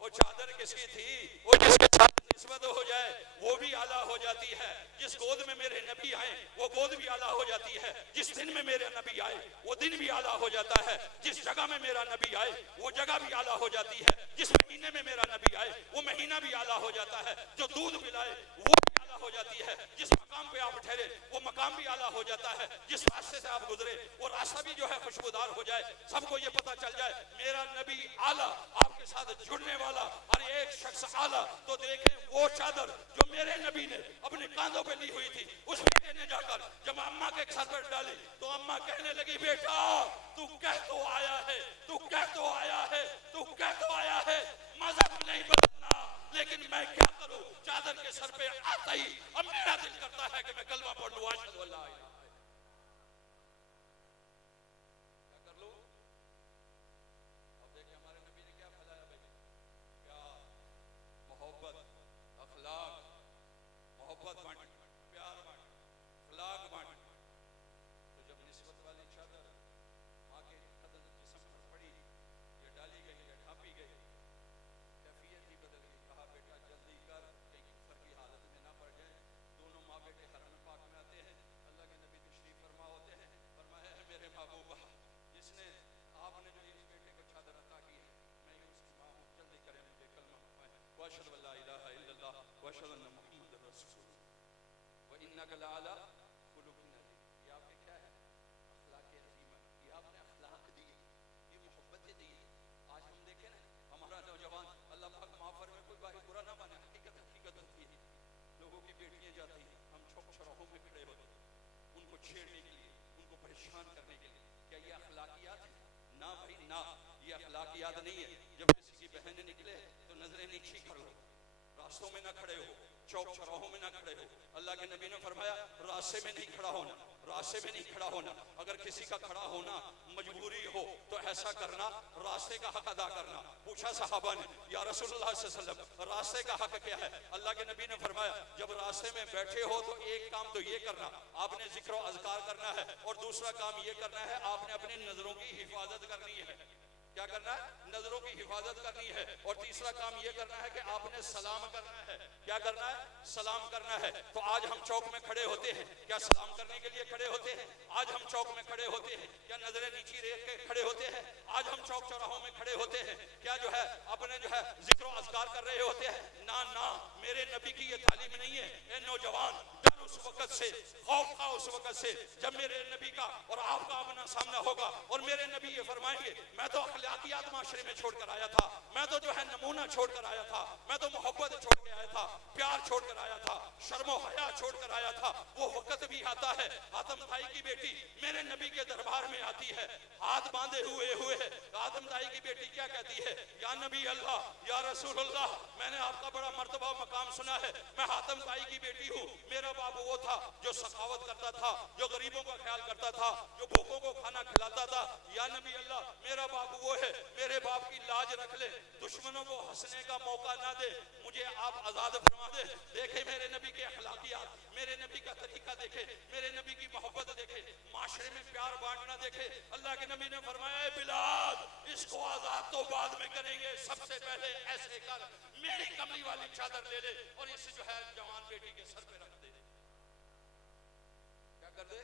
वो चादर किसकी थी? वो जिसके साथ निस्बत हो जाए वो भी आला हो जाती है। जिस गोद में मेरे नबी आए वो गोद भी आला हो जाती है, जिस दिन में मेरे नबी आए वो दिन भी आला हो जाता है, जिस जगह में मेरा नबी आए वो जगह भी आला हो जाती है, जिस महीने में मेरा नबी आए वो महीना भी आला हो जाता है, जो दूध पिलाए वो भी आला हो जाती है, जिस मकाम पे आप ठहरे वो मकाम भी आला हो जाता है, जिस रास्ते से आप गुजरे वो रास्ता भी जो है खुशबूदार हो जाए, सबको ये पता चल जाए मेरा नबी आला, आपके साथ जुड़ने वाला हर एक शख्स आला। तो देखें वो चादर जो मेरे नबी ने अपने कांधों पे ली हुई थी उस बेटे ने जाकर जब अम्मा के सर पर डाली तो अम्मा कहने लगी बेटा तू कह तो आया है, तू कह तो आया है, तू कह तो आया है मजहब नहीं बदलना, लेकिन मैं क्या करूं? चादर के सर पे आता ही अब मेरा दिल करता है कि मैं कलमा पढ़ लूं, अशहदु अल्ला इलाहा इल्लल्लाह। क्या कर लूं? अब देखिए हमारे नबी ने क्या फैलाया भाई, क्या मोहब्बत, अखलाक, मोहब्बत बांट, प्यार बांट, अखलाक बांट। तो जब निस्बत वाली चादर माँ के कदम जिस्म पर पड़ी, ये डाली गई, ये ढांपी गई, कैफियत ही बदल गई। कहा बेटा जल्दी कर कहीं कुफर की हालत में ना पड़ जाए। दोनों माँ बेटे हरम पाक में आते हैं, अल्लाह के नबी तशरीफ फरमा होते हैं, फरमाया है मेरे महबूबा जिसने आपने जो इस बेटे को चादर अता की है मैं ही उसकी माँ हूँ, जल्दी करें मुझे कलमा पढ़वाएं, व अशहदु अल्ला इलाहा इल्लल्लाह व अशहदु अन्ना मुहम्मदर रसूलुल्लाह व इन्नका लअला खुलुकिन अज़ीम। ये आपके क्या है? अखलाक अज़ीमा, ये आपने अखलाक दिए, ये मोहब्बतें दी। आज हम देखें ना हमारा नौजवान, अल्लाह पाक माफ़ फरमाए कोई बात बुरा ना माने, हकीकत हकीकत होती है, लोगों की बेटियां जाती हैं, हम चौक चौराहों में खड़े होते हैं उनको छेड़ने के लिए, उनको परेशान करने के लिए। क्या ये अखलाकियात है? ना भाई ना, ये अखलाकियात नहीं है। जब किसी की बहन निकले तो नजरें नीची कर लो, रास्तों में ना खड़े हो, चौक चौराहों में ना खड़े हो। अल्लाह के नबी ने फरमाया रास्ते में नहीं खड़ा होना, रास्ते में नहीं खड़ा होना। अगर किसी का खड़ा होना मजबूरी हो तो ऐसा करना रास्ते का हक अदा करना। पूछा सहाबा ने या रसूलुल्लाह सल्लल्लाहु अलैहि वसल्लम रास्ते का हक क्या है? अल्लाह के नबी ने फरमाया जब रास्ते में बैठे हो तो एक काम तो ये करना, आपने जिक्र और अज़कार करना है, और दूसरा काम ये करना है आपने अपनी नजरों की हिफाजत करनी है। क्या करना है? नजरों की हिफाजत करनी है। और तीसरा काम ये करना है कि आपने सलाम करना है। क्या करना है? सलाम करना है। तो आज हम चौक में खड़े होते हैं, क्या सलाम करने के लिए खड़े होते हैं? आज हम चौक में खड़े होते हैं, क्या नजरें नीची रेख के खड़े होते हैं? आज हम चौक चौराहों में खड़े होते हैं, क्या जो है अपने जो है जिक्र अज़कार कर रहे होते हैं? ना ना, मेरे नबी की ये तालीम नहीं है। ए नौजवान, डर उस वक्त से, खौफ का उस वक्त से जब मेरे नबी का और आपका अपना सामना होगा और मेरे नबी ये फरमाएंगे, मैं तो अखलाकियात माशरे में छोड़कर आया था, मैं तो जो है नमूना छोड़कर आया था, मैं तो मोहब्बत छोड़ के आया था, प्यार छोड़कर आया था, शर्मो हया छोड़कर आया था। वो वक्त भी आता है, आदम भाई की बेटी मेरे नबी के दरबार में आती है, हाथ बांधे हुए हुए आदम भाई की बेटी क्या कहती है? या नबी अल्लाह, या रसूल अल्लाह, मैंने आपका बड़ा मर्तबा मकाम सुना है, मैं हातम भाई की बेटी हूँ। मेरा बाप वो था जो सखावत करता था, जो गरीबों का ख्याल करता था, जो भूखों को खाना खिलाता था। या नबी अल्लाह, मेरा बाप वो है, मेरे बाप की लाज रख ले, दुश्मनों को हंसने का मौका ना दे, मुझे आप आजाद फरमा दे। देखे मेरे नबी के अखलाकियात, मेरे नबी का तरीका देखे, मेरे नबी की मोहब्बत देखे, माशरे में प्यार बांटना देखे। अल्लाह के नबी ने फरमाया, बिलाल इसको आजाद तो बाद में करेंगे, सबसे पहले ऐसे कर मेरी कमली वाली चादर ले ले और इस जो है जवान बेटी के सर पे रख दे। क्या कर दे?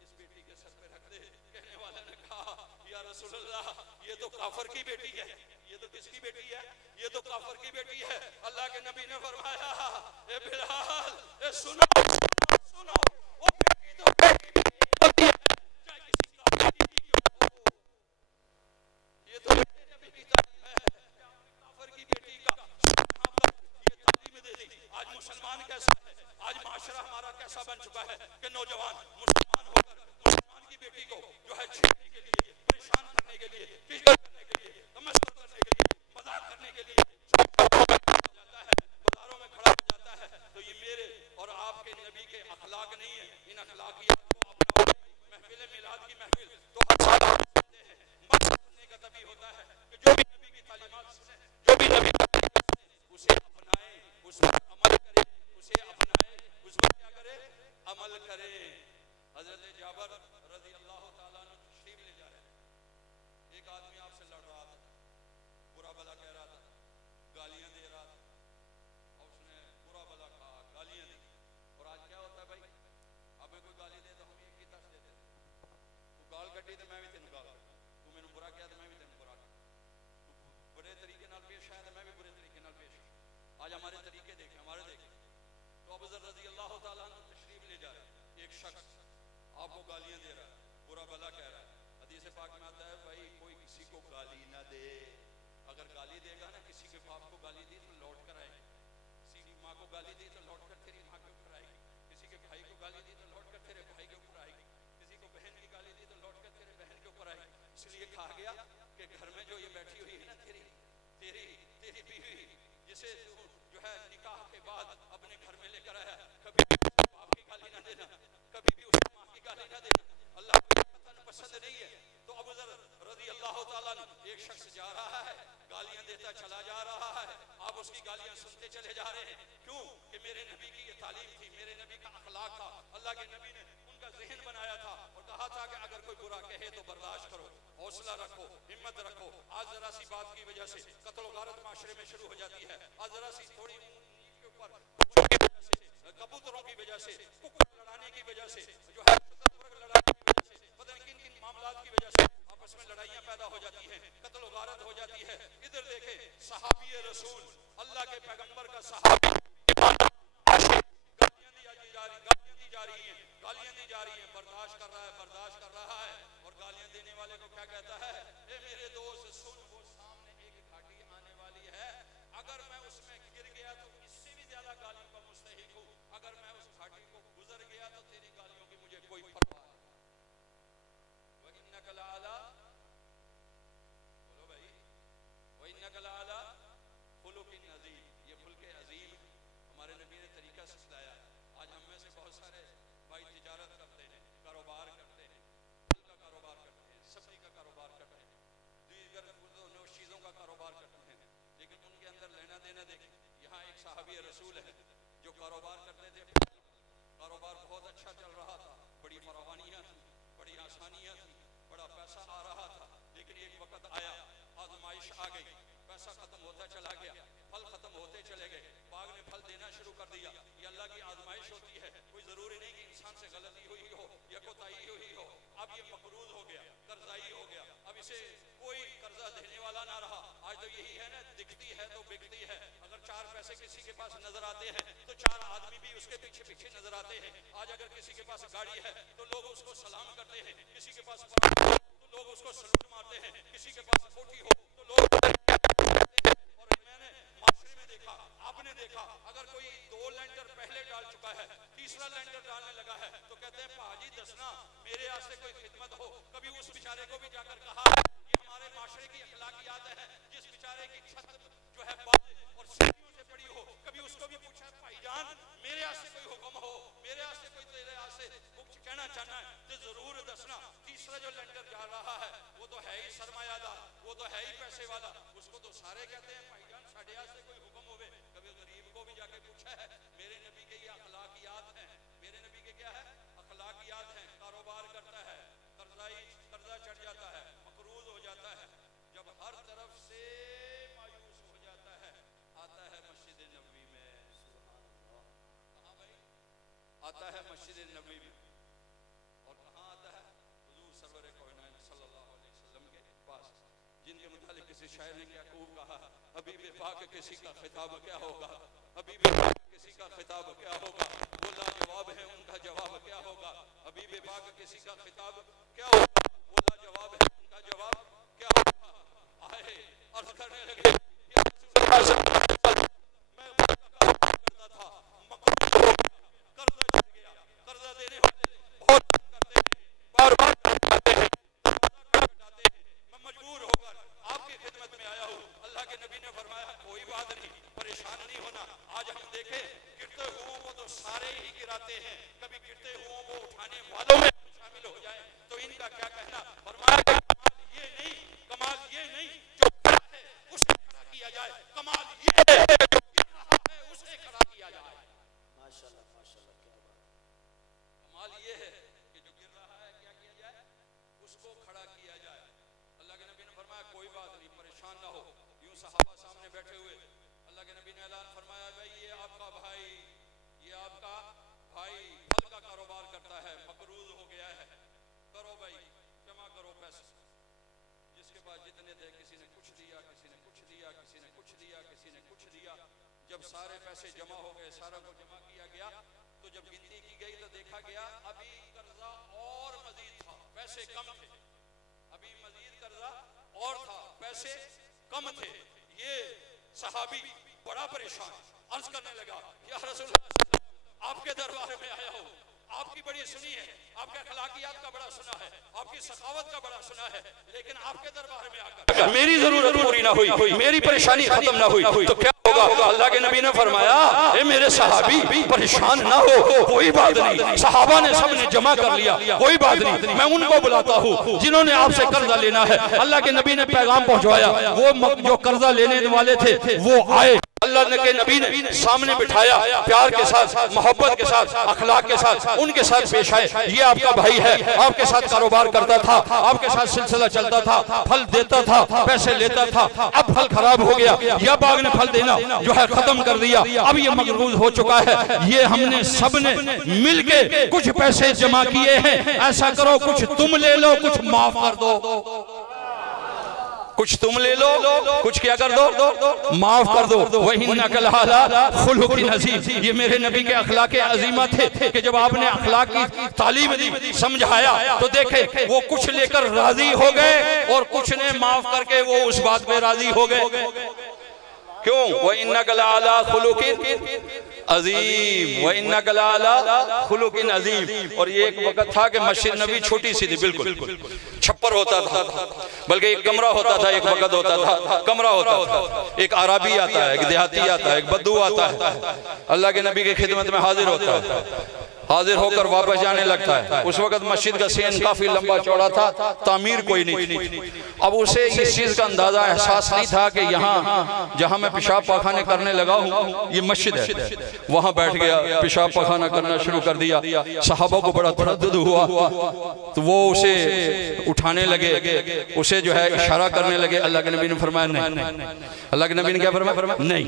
इस बेटी के सर पे रख दे। कहने वाले ने कहा, या रसूल अल्लाह, ये तो काफर की बेटी है। ये तो किसकी बेटी है? ये तो काफर की बेटी है। अल्लाह के नबी ने फरमाया, ए बिलाल, ए सुनो सुनो, वो बेटी तो बेटी होती है, चाहे किसी काफर की क्यों हो। ये तो मेरे नबी की तालीम है, काफर की बेटी का ये तालीम दे दी। आज मुसलमान कैसा है, आज माशरा हमारा कैसा बन चुका है कि नौजवान मुसलमान होकर मुसलमान की बेटी को जो है छेड़ने के लिए, परेशान करने के लिए, फिक्र करने के लिए, तमस्कुर करने के लिए, मजाक करने के लिए जाता है, बाजारों में खड़ा हो जाता है। तो ये मेरे और आपके नबी के अखलाक नहीं है। इन अखलाकियात को अपनाओ। महफिल मिलाद की महफिल तो हर साल होते हैं, मत सुनने का तभी होता है कि जो भी नबी की तालीमात सुने, जो भी नबी का उसे अपनाए, उस पर अमल करे, उसे अपनाए, उस पर क्या करे? अमल करे। हजरत जाबर रज़ी अल्लाह ताला अन्हु तशरीफ ले जा रहे हैं। एक आदमी आपसे लड़ रहा था, बुरा भला कह रहा था, गालियां दे रहा था, और उसने बुरा भला कहा, गालियां दी। और आज क्या होता है भाई, हमें कोई गाली दे तो हम एक ही तस देते हैं, तू गाल कटी तो मैं भी तेन गाल कटी, तू मैंने बुरा किया तो मैं भी तेन बुरा किया, तू बुरे तरीके नाल पेश आया तो मैं भी बुरे तरीके नाल पेश आया। आज हमारे तरीके देखें, हमारे देखें। तो अबू ज़र रज़ी अल्लाह ताला अन्हु तशरीफ ले जा रहे हैं। एक शख्स आपको गालियां दे रहा है, बुरा भला कह रहा है। हदीस पाक में आता है, भाई कोई किसी को गाली ना दे। अगर गाली देगा ना, किसी के बाप को गाली दी तो लौट कर आएगी, किसी की माँ को गाली दी तो लौट कर तेरी माँ के ऊपर आएगी, किसी के भाई को गाली दी तो लौट कर तेरे भाई के ऊपर आएगी, किसी को बहन की गाली दी तो लौट कर तेरे बहन के ऊपर आएगी। इसलिए कहा गया कि घर में जो ये बैठी हुई है ना, तेरी तेरी तेरी बीवी, जिसे जो है निकाह के बाद अपने घर में लेकर आया, कभी बाप की गाली ना देना, कभी भी उसकी माँ की गाली ना देना। अल्लाह को पसंद नहीं है। तो अबू ज़र रज़ी अल्लाह ताला अन्हु, एक शख्स जा रहा है, गालियां देता चला जा रहा है, आप उसकी गालियां सुनते चले जा रहे हैं। क्यों? कि मेरे नबी की ये तालीम थी, मेरे नबी का अखलाक था। अल्लाह के नबी ने उनका ज़हन बनाया था और कहा था कि अगर कोई बुरा कहे तो बर्दाश्त करो, हौसला रखो, हिम्मत रखो। आज जरा सी बात की वजह से कत्ल व गारत माशरे में शुरू हो जाती है। आज जरा सी थोड़ी के ऊपर कबूतरों की वजह से, कुकुर लड़ाने की वजह से, जो है लड़ाने की वजह से, पता नहीं किन किन मामलात की वजह से आपस में लड़ाइयां पैदा हो जाती हैं, कत्ल व गारत हो जाती है। इधर देखे सहाबी रसूल, अल्लाह के पैगंबर का सहाबी, गालियां दी जा रही हैं, गालियां दी जा रही हैं, बर्दाश्त कर रहा है, बर्दाश्त कर रहा है। और गालियां देने वाले को क्या कहता है? ए मेरे दोस्त सुन, वो सामने एक घाटी आने वाली है, अगर मैं उसमें गिर गया तो इससे भी ज्यादा गालियों का मुस्तहिक हूं, अगर मैं उस घाटी को गुजर गया तो तेरी गालियों की मुझे कोई परवाह नहीं। वइन्नका लअला, बोलो भाई, वइन्नका लअला खुलुकिन अज़ीम, ये खुल्क़े अज़ीम हमारे नबी ने तरीका सिखाया। आज हम में से बहुत सारे भाई तिजारत करते हैं, कारोबार करते हैं, फल का कारोबार करते हैं, सब्जी का कारोबार करते हैं, दीगर नौश चीज़ों का कारोबार करते हैं, लेकिन उनके अंदर लेना देना देखें। यहाँ एक साहबी रसूल है जो कारोबार करते थे, कारोबार बहुत अच्छा चल रहा था, बड़ी फरावानियाँ थी, बड़ी आसानियाँ थी, बड़ा पैसा आ रहा था। लेकिन एक वक्त आया, आजमाइश आ गई, पैसा खत्म होता चला गया, फल खत्म होते चले गए, बाग ने फल देना शुरू कर दिया। ये अल्लाह की आजमाइश होती है, कोई जरूरी नहीं कि इंसान से गलती हुई हो या कोताही हुई हो। अब ये मकरूज हो गया, कर्जाई हो गया, अब इसे कोई कर्जा देने वाला ना रहा। आज तो यही है ना, दिखती है तो बिकती है। अगर 4 पैसे किसी के पास नजर आते हैं तो 4 आदमी भी उसके पीछे पीछे नजर आते हैं। आज अगर किसी के पास गाड़ी है तो लोग उसको सलाम करते हैं, किसी के पास तो लोग उसको सलूट मारते हैं, किसी के पास कोठी हो तो लोग। और मैंने माशरे में देखा, आपने देखा, अगर कोई 2 लेंटर पहले डाल चुका है, तीसरा लेंटर डालने लगा है तो कहते हैं पाजी दसना मेरे यहाँ से कोई खिदमत हो। कभी उस बेचारे को भी जाकर कहा, ये हमारे माशरे की अखलाकियात है, जिस बेचारे की छत जो है बाल और सीढ़ियों से पड़ी हो, कभी उसको भी पूछा भाईजान मेरे यहाँ से कोई हुक्म हो, मेरे यहाँ से कोई तेरे यहाँ से कुछ कहना चाहना है तो जरूर दसना। तीसरा जो लेंटर जा रहा है वो तो है ही सरमायादार, वो तो है ही पैसे वाला, उसको तो सारे कहते हैं भाईजान साढ़े यहाँ से कोई हुक्म होवे। कभी गरीब को भी जाके पूछा है, मेरे नबी के ये अखलाकियात हैं, मेरे नबी के क्या है अखलाकियात हैं। कारोबार करता है, कर्जा चढ़ जाता है, मकरूज हो जाता है, जब हर तरफ से मायूस हो जाता है, आता है मस्जिद नबवी में। कहाँ भाई आता है मस्जिद नबवी में, और कहाँ आता है हुजूर सरवर कायनात सल्लल्लाहु अलैहि वसल्लम के पास, जिनके मुतालिक किसी शायर ने क्या खूब कहा, हबीब पाक किसी का खिताब क्या होगा, हबीब पाक किसी का खिताब क्या होगा, वो लाजवाब है उनका जवाब क्या होगा। हबीब पाक किसी का खिताब क्या होगा, वो लाजवाब है उनका जवाब क्या होगा। आए अर्ज करने लगे, मैं करता था, मकरूज हो गया, कर्जा चढ़ गया, कर्जा देने वाले बहुत करते हैं, बार-बार करते हैं, मैं मजबूर होकर आपकी खिदमत में आया हूँ। अल्लाह के नबी ने फरमाया कोई बात नहीं, परेशान नहीं होना। आज हम देखें गिरते हुओं को तो सारे ही गिराते हैं, कभी गिरते हुओं को उठाने वालों में शामिल हो जाए तो इनका क्या कहना। फरमाया कमाल ये नहीं जो खड़ा है उसे खड़ा किया जाए, कमाल ये है जो गिर रहा है उसे खड़ा किया जाए। माशाल्लाह माशाल्लाह, क्या बात। कमाल ये है कि जो गिर रहा है क्या किया जाए, उसको खड़ा किया जाए। अल्लाह के नबी ने फरमाया कोई बात नहीं, परेशान ना हो। यूं सहाबा सामने बैठे हुए, अल्लाह के नबी ने ऐलान फरमाया भाई ये आपका भाई फल का कारोबार करता है, मकरूज हो गया है, करो भाई जमा करो पैसे। जिसके पास जितने थे किसी ने कुछ दिया, किसी ने कुछ दिया, किसी ने कुछ दिया, किसी ने कुछ दिया। जब सारे पैसे जमा हो गए, सारा को जमा किया गया, तो जब गिनती की गई तो देखा गया अभी कर्जा और मजीद था, पैसे कम थे, अभी मजीद कर्जा और था, पैसे कम थे। ये सहाबी बड़ा परेशान, अर्ज करने लगा या रसूलल्लाह आपके दरबार में आया हूँ, आपकी बड़ी सुनी है, आपके अखलाकियात का बड़ा सुना है, आपकी सखावत का बड़ा सुना है, लेकिन आपके दरबार में आकर मेरी जरूरत पूरी ना हुई, मेरी परेशानी खत्म ना हुई तो क्या होगा। अल्लाह के नबी ने फरमाया ए मेरे सहाबी परेशान ना हो, कोई बात नहीं। सहाबा ने सबने जमा कर लिया, कोई बात नहीं, मैं उनको बुलाता हूँ जिन्होंने आपसे कर्जा लेना है। अल्लाह के नबी ने पैगाम पहुंचवाया, वो जो कर्जा लेने वाले थे वो आए, अल्लाह के नबी ने सामने बिठाया, प्यार के साथ, मोहब्बत के साथ, अखलाक के साथ उनके साथ पेश आए। ये आपका भाई है, आपके साथ कारोबार करता था, आपके साथ सिलसिला चलता था, फल देता था, पैसे लेता था, अब फल खराब हो गया, या बाग ने फल देना जो है खत्म कर दिया, अब ये मकरूज हो चुका है। ये हमने सबने मिलके कुछ पैसे जमा किए हैं, ऐसा करो कुछ तुम ले लो, कुछ माफ कर दो, कुछ तुम ले लो, कुछ क्या कर दो, माफ कर दो। वही नकल खुलुकिन अजीम, ये मेरे नबी के अखलाक अजीमा थे कि जब आपने अखलाक की तालीम दी, समझाया तो देखे वो कुछ लेकर राजी हो गए और कुछ ने माफ करके वो उस बात पे राजी हो गए। क्यों? वह इन्नका लअला खुलुकिन अजीम, वह इन्नका लअला खुलुकिन अजीम। और ये एक वक्त था कि मस्जिद नबी छोटी सी थी, बिल्कुल छप्पर होता था, बल्कि एक कमरा होता था, एक वक्त होता था कमरा होता था, एक आराबी आता है, एक देहाती आता है, एक बद्दू आता है, अल्लाह के नबी की खिदमत में हाजिर होता है। हाजिर होकर वापस जाने लगता है। उस वक्त मस्जिद का सेन काफी लंबा चौड़ा था, तामीर कोई नहीं थी। अब उसे इस चीज का अंदाजा एहसास नहीं था कि यहाँ जहाँ मैं पेशाब पाखाने करने लगा हूँ ये मस्जिद है। वहां बैठ गया, पेशाब पाखाना करना शुरू कर दिया। सहाबा को बड़ा तरद्दुद हुआ तो वो उसे उठाने लगे, उसे जो है इशारा करने लगे। अल्लाह के नबी ने फरमाया नहीं। अल्लाह के नबी ने क्या फरमाया? नहीं।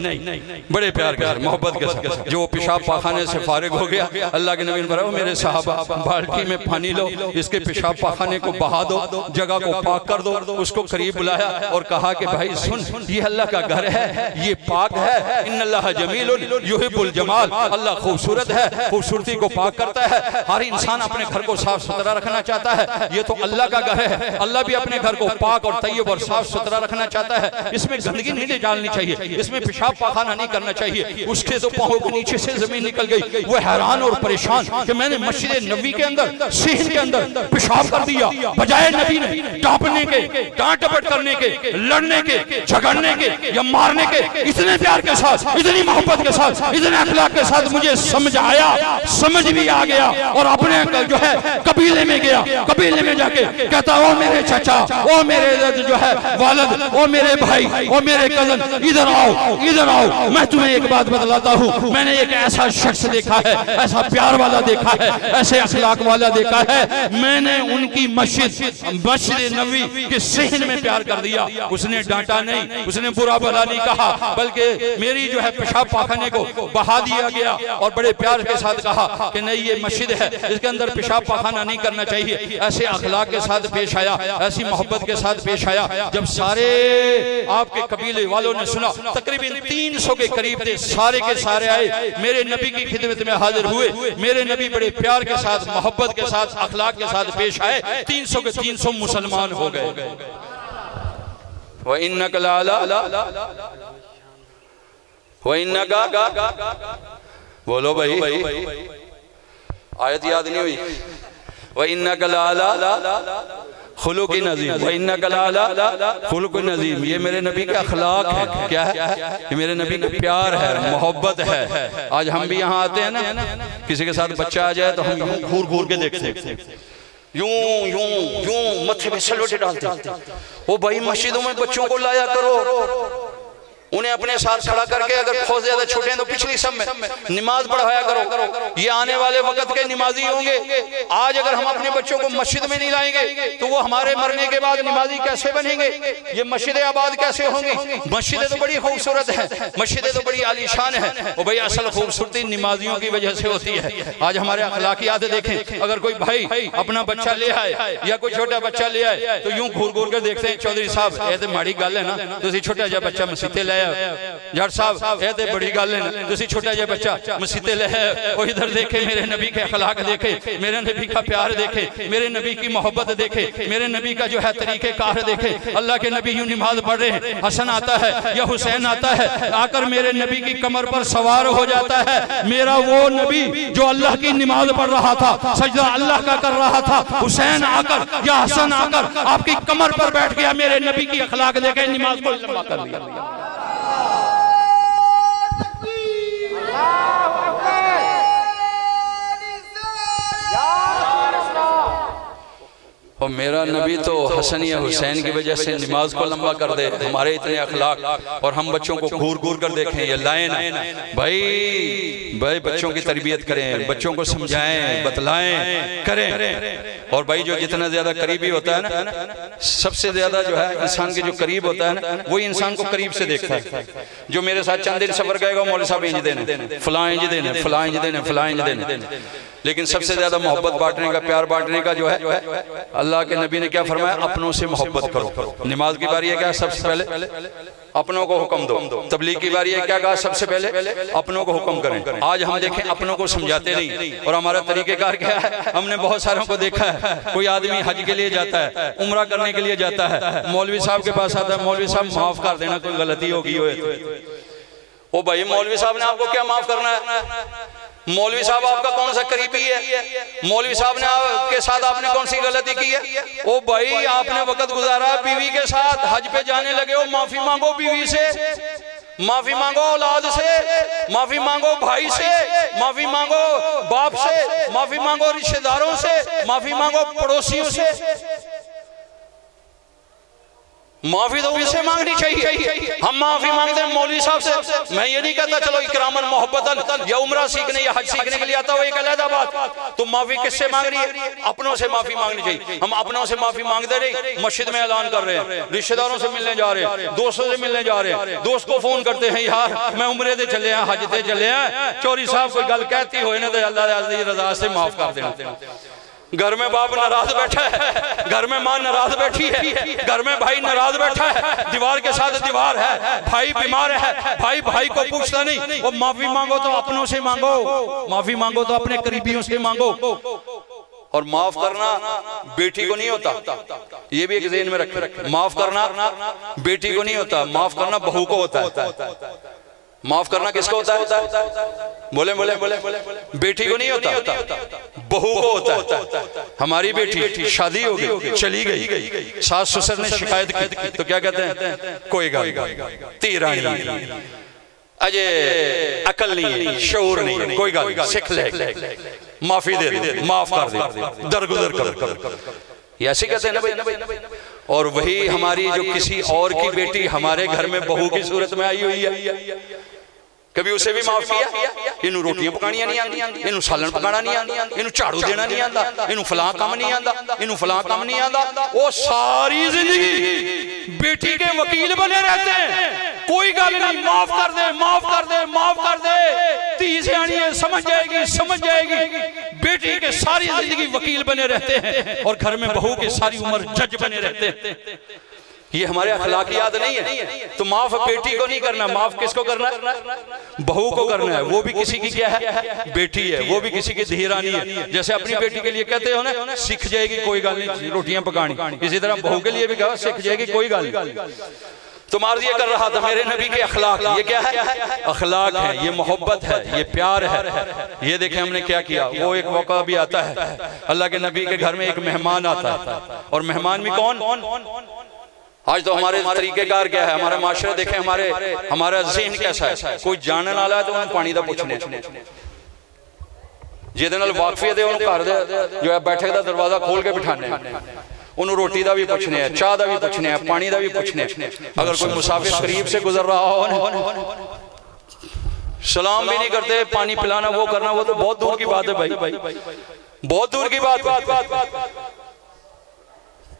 बड़े प्यार के साथ, मोहब्बत के साथ। जो पेशाब पाखाने से फारिग हो गया, अल्लाह के नबी ने फरमाया मेरे साहबा बाल्टी में पानी लो, इसके पेशाब पाखाने को बहा दो, जगह को पाक कर दो। उसको करीब बुलाया और कहा कि भाई सुन, ये अल्लाह का घर है, ये पाक है। इन्नल्लाह जमीलुन युहिब्बुल जमाल, अल्लाह खूबसूरत है, खूबसूरती को पाक करता है। हर इंसान अपने घर को साफ सुथरा रखना चाहता है। ये तो अल्लाह का घर है, अल्लाह भी अपने घर को पाक और तैयब और साफ सुथरा रखना चाहता है। इसमें गंदगी नहीं डालनी चाहिए, इसमें पेशाब पाखाना नहीं करना चाहिए। उसके तो पांवों के नीचे से जमीन निकल गई। वो हैरान और परेशान कि मैंने मस्जिद नबी के अंदर, सीन के अंदर पेशाब कर दिया, बजाय नबी ने टाँपने के, डांट डपट करने के, लड़ने के, झगड़ने के या मारने के, इतने प्यार के साथ, इतनी मोहब्बत के साथ, इतने अखलाक के साथ मुझे समझ आया, समझ भी आ गया। और अपने जो है कबीले में गया, कबीले में जाके कहता ओ मेरे चाचा, ओ मेरे जो है वालिद, ओ मेरे भाई, ओ मेरे कजन, इधर आओ, इधर आओ। मैं तुम्हें एक बात बतलाता हूँ, मैंने एक ऐसा शख्स देखा है, ऐसा प्यार वाला देखा है, ऐसे अखलाक वाला देखा है। मैंने उनकी मस्जिद नबी के सहन में प्यार कर दिया। उसने डांटा नहीं, उसने बुरा भला नहीं कहा, बल्कि मेरी जो है पेशाब पाखाने को बहा दिया गया और बड़े प्यार के साथ कहा कि नहीं ये मस्जिद है, इसके अंदर पेशाब पाखाना नहीं करना चाहिए। ऐसे अखलाक के साथ पेश आया, ऐसी मोहब्बत के साथ पेश आया। जब सारे आपके कबीले वालों ने सुना, तकरीबन 300 के करीब थे, सारे के सारे आए, मेरे नबी की खिदमत में हाजिर हुए। मेरे नबी बड़े प्यार के साथ, मोहब्बत के साथ, अखलाक के साथ पेश आए। 300 के 300 मुसलमान हो गए। व इन्नका लाला व इन्नका, बोलो भाई, आयत याद नहीं हुई? व इन्नका लाला खुलुक़ नज़ीम, व इन्नका लाला खुलुक़ नज़ीम। ये मेरे नबी का अखलाक है। क्या है? ये मेरे नबी का प्यार है, मोहब्बत है। आज हम भी यहाँ आते हैं ना, किसी के साथ बच्चा आ जाए तो हम यूं घूर घूर के देखते हैं, यूं यूं यूं मत्थे पे सलवटे डालते। वो भाई मस्जिदों में बच्चों को लाया करो, उन्हें अपने साथ खड़ा करके, अगर बहुत ज्यादा छोटे हैं तो पिछली सब में नमाज पढ़ाया करो। ये आने वाले वक्त के नमाजी होंगे। आज अगर हम अपने बच्चों को मस्जिद में नहीं लाएंगे तो वो हमारे मरने के बाद नमाजी कैसे बनेंगे? ये मस्जिदें आबाद कैसे होंगी? मस्जिदें तो बड़ी खूबसूरत है, मस्जिदें तो बड़ी आलीशान है। और भाई असल खूबसूरती नमाजियों की वजह से होती है। आज हमारे अखलाकियात देखें, अगर कोई भाई अपना बच्चा ले आए या कोई छोटा बच्चा ले आए तो यूं घूर घूर कर देखते हैं, चौधरी साहब ये तो माड़ी गल है ना, तुसी छोटा जा बच्चा मसीते ले जट साहब ये तो बड़ी गल है, तुसी छोटा जा बच्चा मसीते ले वो इधर देखे, मेरे नबी के अखलाक देखे, मेरे नबी का प्यार देखे, मेरे नबी की मोहब्बत देखे, मेरे नबी का जो है तरीके कार देखे। अल्लाह के नबी यूं नमाज पढ़ रहे हैं, हसन आता है या हुसैन आता है, आकर मेरे नबी की कमर पर सवार हो जाता है। मेरा वो नबी जो अल्लाह की नमाज पढ़ रहा था, सजदा अल्लाह का कर रहा था, हुसैन आकर या हसन आकर आपकी कमर पर बैठ गया। मेरे नबी की अखलाक देखे, नमाज को लंबा कर दिया। और मेरा नबी तो हसन या हुसैन की वजह से नमाज को लंबा कर दे। हमारे इतने अखलाक, और हम बच्चों को घूर घूर कर देखें। ये लाइन भाई बच्चों की तरबियत करें, बच्चों को समझाएं, बतलाएं, करें। और भाई जो जितना ज्यादा करीबी होता है ना, सबसे ज्यादा जो है इंसान के जो करीब होता है ना, वही इंसान को करीब से देखता है। जो मेरे साथ चंद दिन सफर गएगा, मौलवी साहब इंज देने, फलां इंज देने, फलां इंज देने, फलां इंज देने। लेकिन सबसे ज्यादा मोहब्बत बांटने का, प्यार बांटने का जो है, अल्लाह के नबी ने क्या फरमाया? अपनों से मोहब्बत करो। नमाज की बारी है क्या? सबसे पहले अपनों को हुक्म दो। तबलीग की बारी है क्या? कहा सबसे पहले अपनों को हुक्म करें। आज हम देखें अपनों को समझाते नहीं। और हमारा तरीकेकार क्या है? हमने बहुत सारों को देखा है, कोई आदमी हज के लिए जाता है, उम्रा करने के लिए जाता है, मौलवी साहब के पास आता है, मौलवी साहब माफ कर देना, कोई गलती होगी हो। ओ भाई मौलवी साहब ने आपको क्या माफ करना है? मौलवी साहब आपका कौन सा करीबी है? मौलवी साहब ने आपके साथ आपने कौन सी गलती की है? ओ भाई आपने वक्त गुजारा बीवी के साथ, हज पे जाने लगे हो, माफी मांगो बीवी से। माफी मांगो औलाद से, माफी मांगो भाई से, माफी मांगो बाप से, माफी मांगो रिश्तेदारों से, माफी मांगो पड़ोसियों से। माफी तो उनसे मांगनी चाहिए। हम माफी मांगते हैं मौलवी साहब से। मैं ये नहीं कहता चलो इकरामन मोहब्बतन या उम्रा सीखने या हज सीखने के लिए आता हो, एक अलग बात। तो माफी किससे मांग रही है? अपनों से माफी मांगनी चाहिए। हम अपनों से माफी मांगते रहे, मस्जिद में ऐलान कर रहे हैं, रिश्तेदारों से मिलने जा रहे हैं, दोस्तों से मिलने जा रहे हैं, दोस्त को फोन करते हैं यार मैं उम्रे दे चले हैं, हज दे चले हैं, चौरी साहब कोई गल कहती हो ना तो अल्लाह की रजा से माफ कर देना। घर में बाप नाराज बैठा है, घर में माँ नाराज बैठी है, घर में भाई नाराज बैठा है, दीवार के साथ दीवार है, भाई बीमार है, भाई भाई को पूछता नहीं। वो माफी मांगो तो अपनों से मांगो, माफी मांगो तो अपने करीबियों से मांगो। और माफ करना बेटी को नहीं होता, ये भी एक ज़हन में रखें। माफ करना बेटी को नहीं होता, माफ करना बहू को होता है। माफ करना किसको होता है? बोले बोले बोले बेटी को नहीं होता, बहू को होता है। हमारी बेटी शादी हो गई, चली गई, सास ससुर ने शिकायत की तो क्या कहते हैं? कोई गल तेरा नहीं, अजय अकल नहीं, शऊर नहीं, कोई गल सीख ले, माफी दे दे, माफ कर दे, दरगुजर कर, ऐसे कहते हैं ना भाई। और वही हमारी जो किसी और की बेटी हमारे घर में बहू की सूरत में आई हुई है, कभी उसे भी माफ किया? इनू रोटियां पकानियां नहीं आंदी, इनू सालन पकाना नहीं आंदा, इनू झाड़ू देना नहीं आंदा, इनू फलां काम नहीं आंदा, इनू फलां काम नहीं आंदा। वो सारी जिंदगी बेटी के वकील बने रहते हैं। कोई गल नहीं, माफ कर दे, माफ कर दे, माफ कर दे। धी सियाणी है, समझ जाएगी, समझ जाएगी। बेटी के सारी जिंदगी वकील बने रहते हैं और घर में बहू के सारी उम्र जज बने रहते हैं। ये हमारे अखलाकियात नहीं है। तो माफ बेटी को नहीं करना, माफ किसको करना? बहू को करना है। वो भी किसी की क्या है? बेटी है। वो भी किसी की धीरानी है। जैसे अपनी बेटी के लिए कहते हो ना, सीख जाएगी कोई गल नहीं रोटियां पकानी, इसी तरह बहू के लिए भी कहा सीख जाएगी कोई गल नहीं। तो मार्ज ये कर रहा था मेरे नबी के अखलाक, ये क्या है? अखलाक है, ये मोहब्बत है, ये प्यार है। ये देखें हमने क्या किया। वो एक मौका भी आता है, अल्लाह के नबी के घर में एक मेहमान आता है, और मेहमान भी कौन? आज तो हमारे तरीकेकार क्या है, हमारा माशरा देखें, हमारा ज़हन कैसा है। कोई जानने वाला है तो उन्हें पानी का पुछने, जिहदे नाल वाकफियत है उन्हें घर दे जो है बैठक का दरवाजा खोल के बिठाने, उन्होंने रोटी का भी पूछने, चाह का भी पूछने, पानी का भी पूछने। अगर कोई मुसाफिर करीब से गुजर रहा हो सलाम भी नहीं करते, पानी पिलाना वो करना, वो तो बहुत दूर की बात है भाई, बहुत दूर की बात।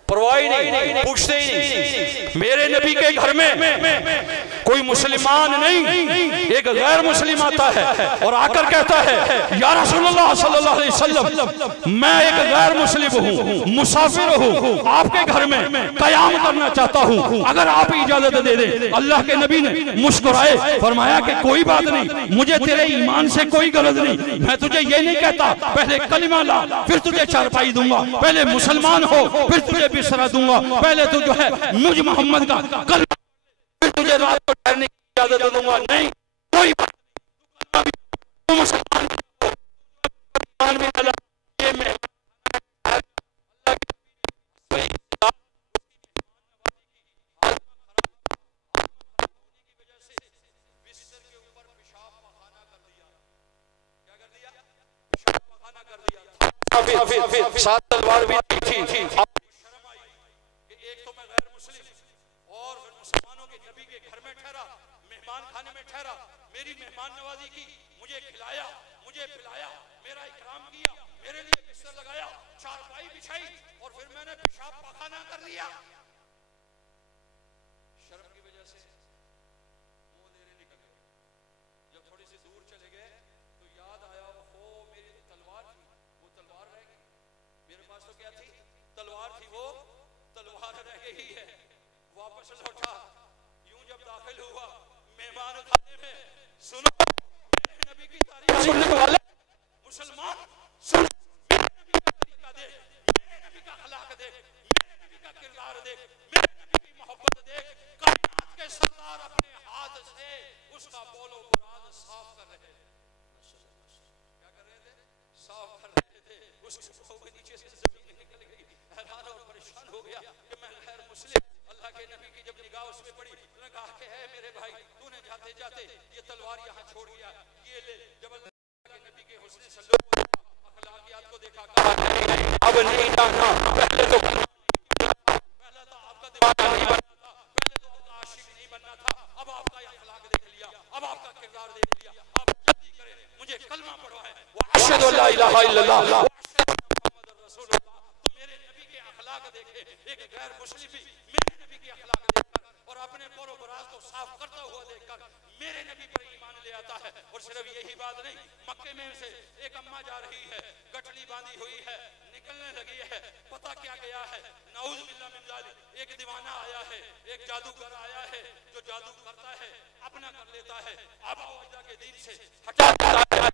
परवाह नहीं, पूछते ही नहीं। मेरे नबी के घर में कोई मुसलमान नहीं, एक गैर मुस्लिम आता है और आकर कहता है या रसूलुल्लाह सल्लल्लाहु अलैहि वसल्लम, मैं एक गैर मुस्लिम हूँ, मुसाफिर हूँ, आपके घर में कयाम करना चाहता हूँ, अगर आप इजाजत दे दें। अल्लाह के नबी ने मुस्कुराए, फरमाया कि कोई बात नहीं, मुझे तेरे ईमान से कोई गरज नहीं, मैं तुझे ये नहीं कहता पहले कलिमा ला फिर तुझे चारपाई दूंगा, पहले मुसलमान हो फिर तुझे बिस्तरा दूंगा, पहले तू जो है मुझ मोहम्मद का कलमा फिर तुझे रात को ठहरने की इजाजत दूंगा। नहीं, कोई मुसलमान सात तलवार भी थी। एक तो मैं गैर मुस्लिम और मुसलमानों के नबी के घर में ठहरा, मेहमान खाने में ठहरा, मेरी मेहमान नवाजी की, मुझे खिलाया, मुझे पिलाया, मेरा इकराम किया, मेरे लिए बिस्तर लगाया, चारपाई बिछाई और फिर मैंने पेशाब पखाना कर लिया। शर्म की वजह से मुंह देने निकल गए। जब थोड़ी सी दूर चले गए तो याद आया, वो मेरी तलवार थी, वो तलवार रह गई। मेरे पास तो क्या थी? तलवार थी, वो तलवार रह गई है। वापस लौटा, यूं जब दाखिल हुआ मेहमान खाने में, सुनो मेरे नबी की तारीफ सुनने वाले मुसलमान, सुन मेरे नबी का तरीका देख, मेरे नबी का अखलाक देख, मेरे नबी का किरदार देख, मेरे नबी की मोहब्बत देख। कायनात के सरदार अपने हाथ से उसका बोलो बुराद साफ कर रहे थे। क्या कर रहे थे? साफ कर रहे थे। उसके नीचे से जमीन निकल गई, हैरान और परेशान हो गया कि मैं गैर मुस्लिम अल्लाह के नबी की जब निगाह उस पे पड़ी, उसने कहा कि है मेरे भाई, तूने जाते जाते ये तलवार यहाँ छोड़ गया, ये ले। जब अल्लाह के नबी के हुस्न सल्लल्लाहु अलैहि वसल्लम अखलाकियात को देखा, कहा अब नहीं डालना, पहले तो आपका दीवाना नहीं बनना था, पहले तो आपका आशिक नहीं बनना था, अब आपका अखलाक देख लिया, अब आपका किरदार देख लिया, आप जल्दी करें, मुझे कलमा पढ़वाएं, अशहदु अल्ला इलाहा इल्लल्लाह मुहम्मदुर रसूलुल्लाह। तो मेरे नबी के अखलाक देखे, एक गैर मुस्लिम भी मेरे नबी के अखलाक देखकर और अपने बोरो बराज को साफ करता हुआ देखकर मेरे नबी पर ईमान ले आता है। और सिर्फ यही बात नहीं, मक्के में से एक अम्मा जा रही है, गठली बांधी हुई है, निकलने लगी है, पता क्या गया है, नाउज़ बिल्लाह मिन ज़ालिक, एक दीवाना आया है, एक जादूगर आया है, जो जादू करता है अपना कर लेता है, आबा व अजदा के दीन से हटा देता है।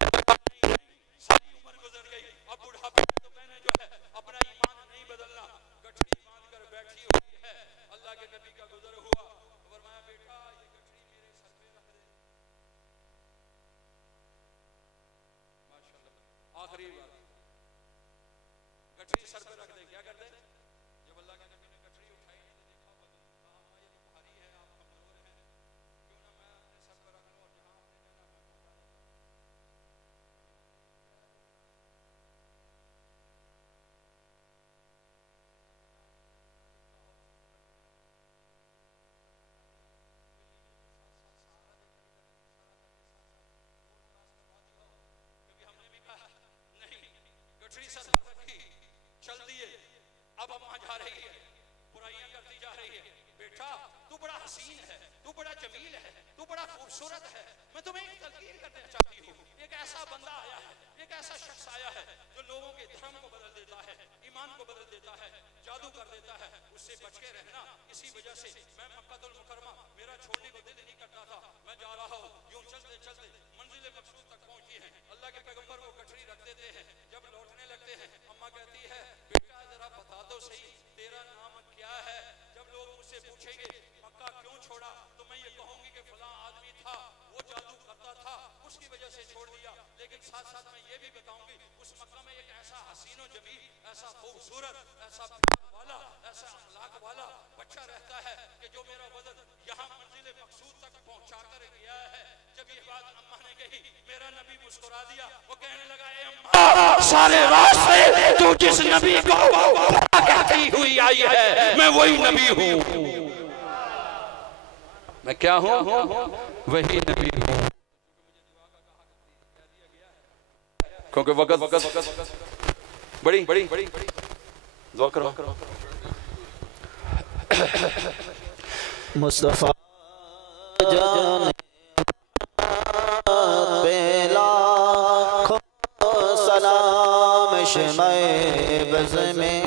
सारी उम्र गुजर गई, अब बुढ़ापे में तो मैंने जो है अपना ईमान नहीं बदलना, गठरी बांध कर बैठी हुई है। अल्लाह के नबी का गुजर हुआ, फरमाया बेटा ये गठरी मेरे सर पे रख दे। माशाअल्लाह, आखिरी बात, गठरी सर पे रख दे, क्या कर दे? जब अल्लाह के नबी ने गठरी उठाई तो देखा बदन, कहा हाँ ये तो भारी है, आप कमजोर हैं, क्यों ना मैं अपने सर पे रख लूं और जहां आपने जाना मैं पहुंचा देता हूं। गठरी सर पर रखी, चल दिए। अब अम्मा जा रही है, बुराइयां करती जा रही है, बेटा तू बड़ा हसीन है, तू बड़ा जमील है, तू बड़ा खूबसूरत है, मैं तुम्हें एक तलकीन करना चाहती हूँ। एक ऐसा बंदा आया है, एक ऐसा शख्स आया है जो लोगों के धर्म को बदल देता है, ईमान को बदल देता है, जादू कर देता है, उससे बच के रहना। इसी वजह से मैं मक्कातुल मुकर्रमा मेरा छोड़ने को दिल नहीं करता था, मैं जा रहा हूँ। यूं चलते चलते मंजिल मकसूद तक पहुंची है, अल्लाह के पैगंबर को गठरी रख देते हैं। जब लौटने लगते हैं, अम्मा कहती है बेटा जरा बता दो सही तेरा नाम क्या है। जब लोग मुझसे पूछेंगे मक्का क्यों छोड़ा, तो मैं ये कहूंगी कि फलां आदमी था, वो जादू करता था, उसकी वजह से छोड़ दिया। लेकिन साथ साथ मैं ये भी बताऊंगी उस मक्का में एक ऐसा हसीनो जमील, ऐसा खूबसूरत, ऐसा प्यार वाला, ऐसा अखलाक वाला बच्चा रहता है कि जो मेरा वजन यहाँ मंजिल मकसूद तक पहुंचा कर गया है। जब ये बात अम्मा ने कही, मेरा नबी मुस्कुरा दिया, वो कहने लगा ए अम्मा, सारे रास्ते तू जिस नबी को कहती हुई आई है, मैं वही नबी हूँ। मैं क्या हूँ? वही नबी हूँ। क्योंकि वक्त बड़ी दुआ करो। मुस्तफा जान बेला सलाम शमे बज़ में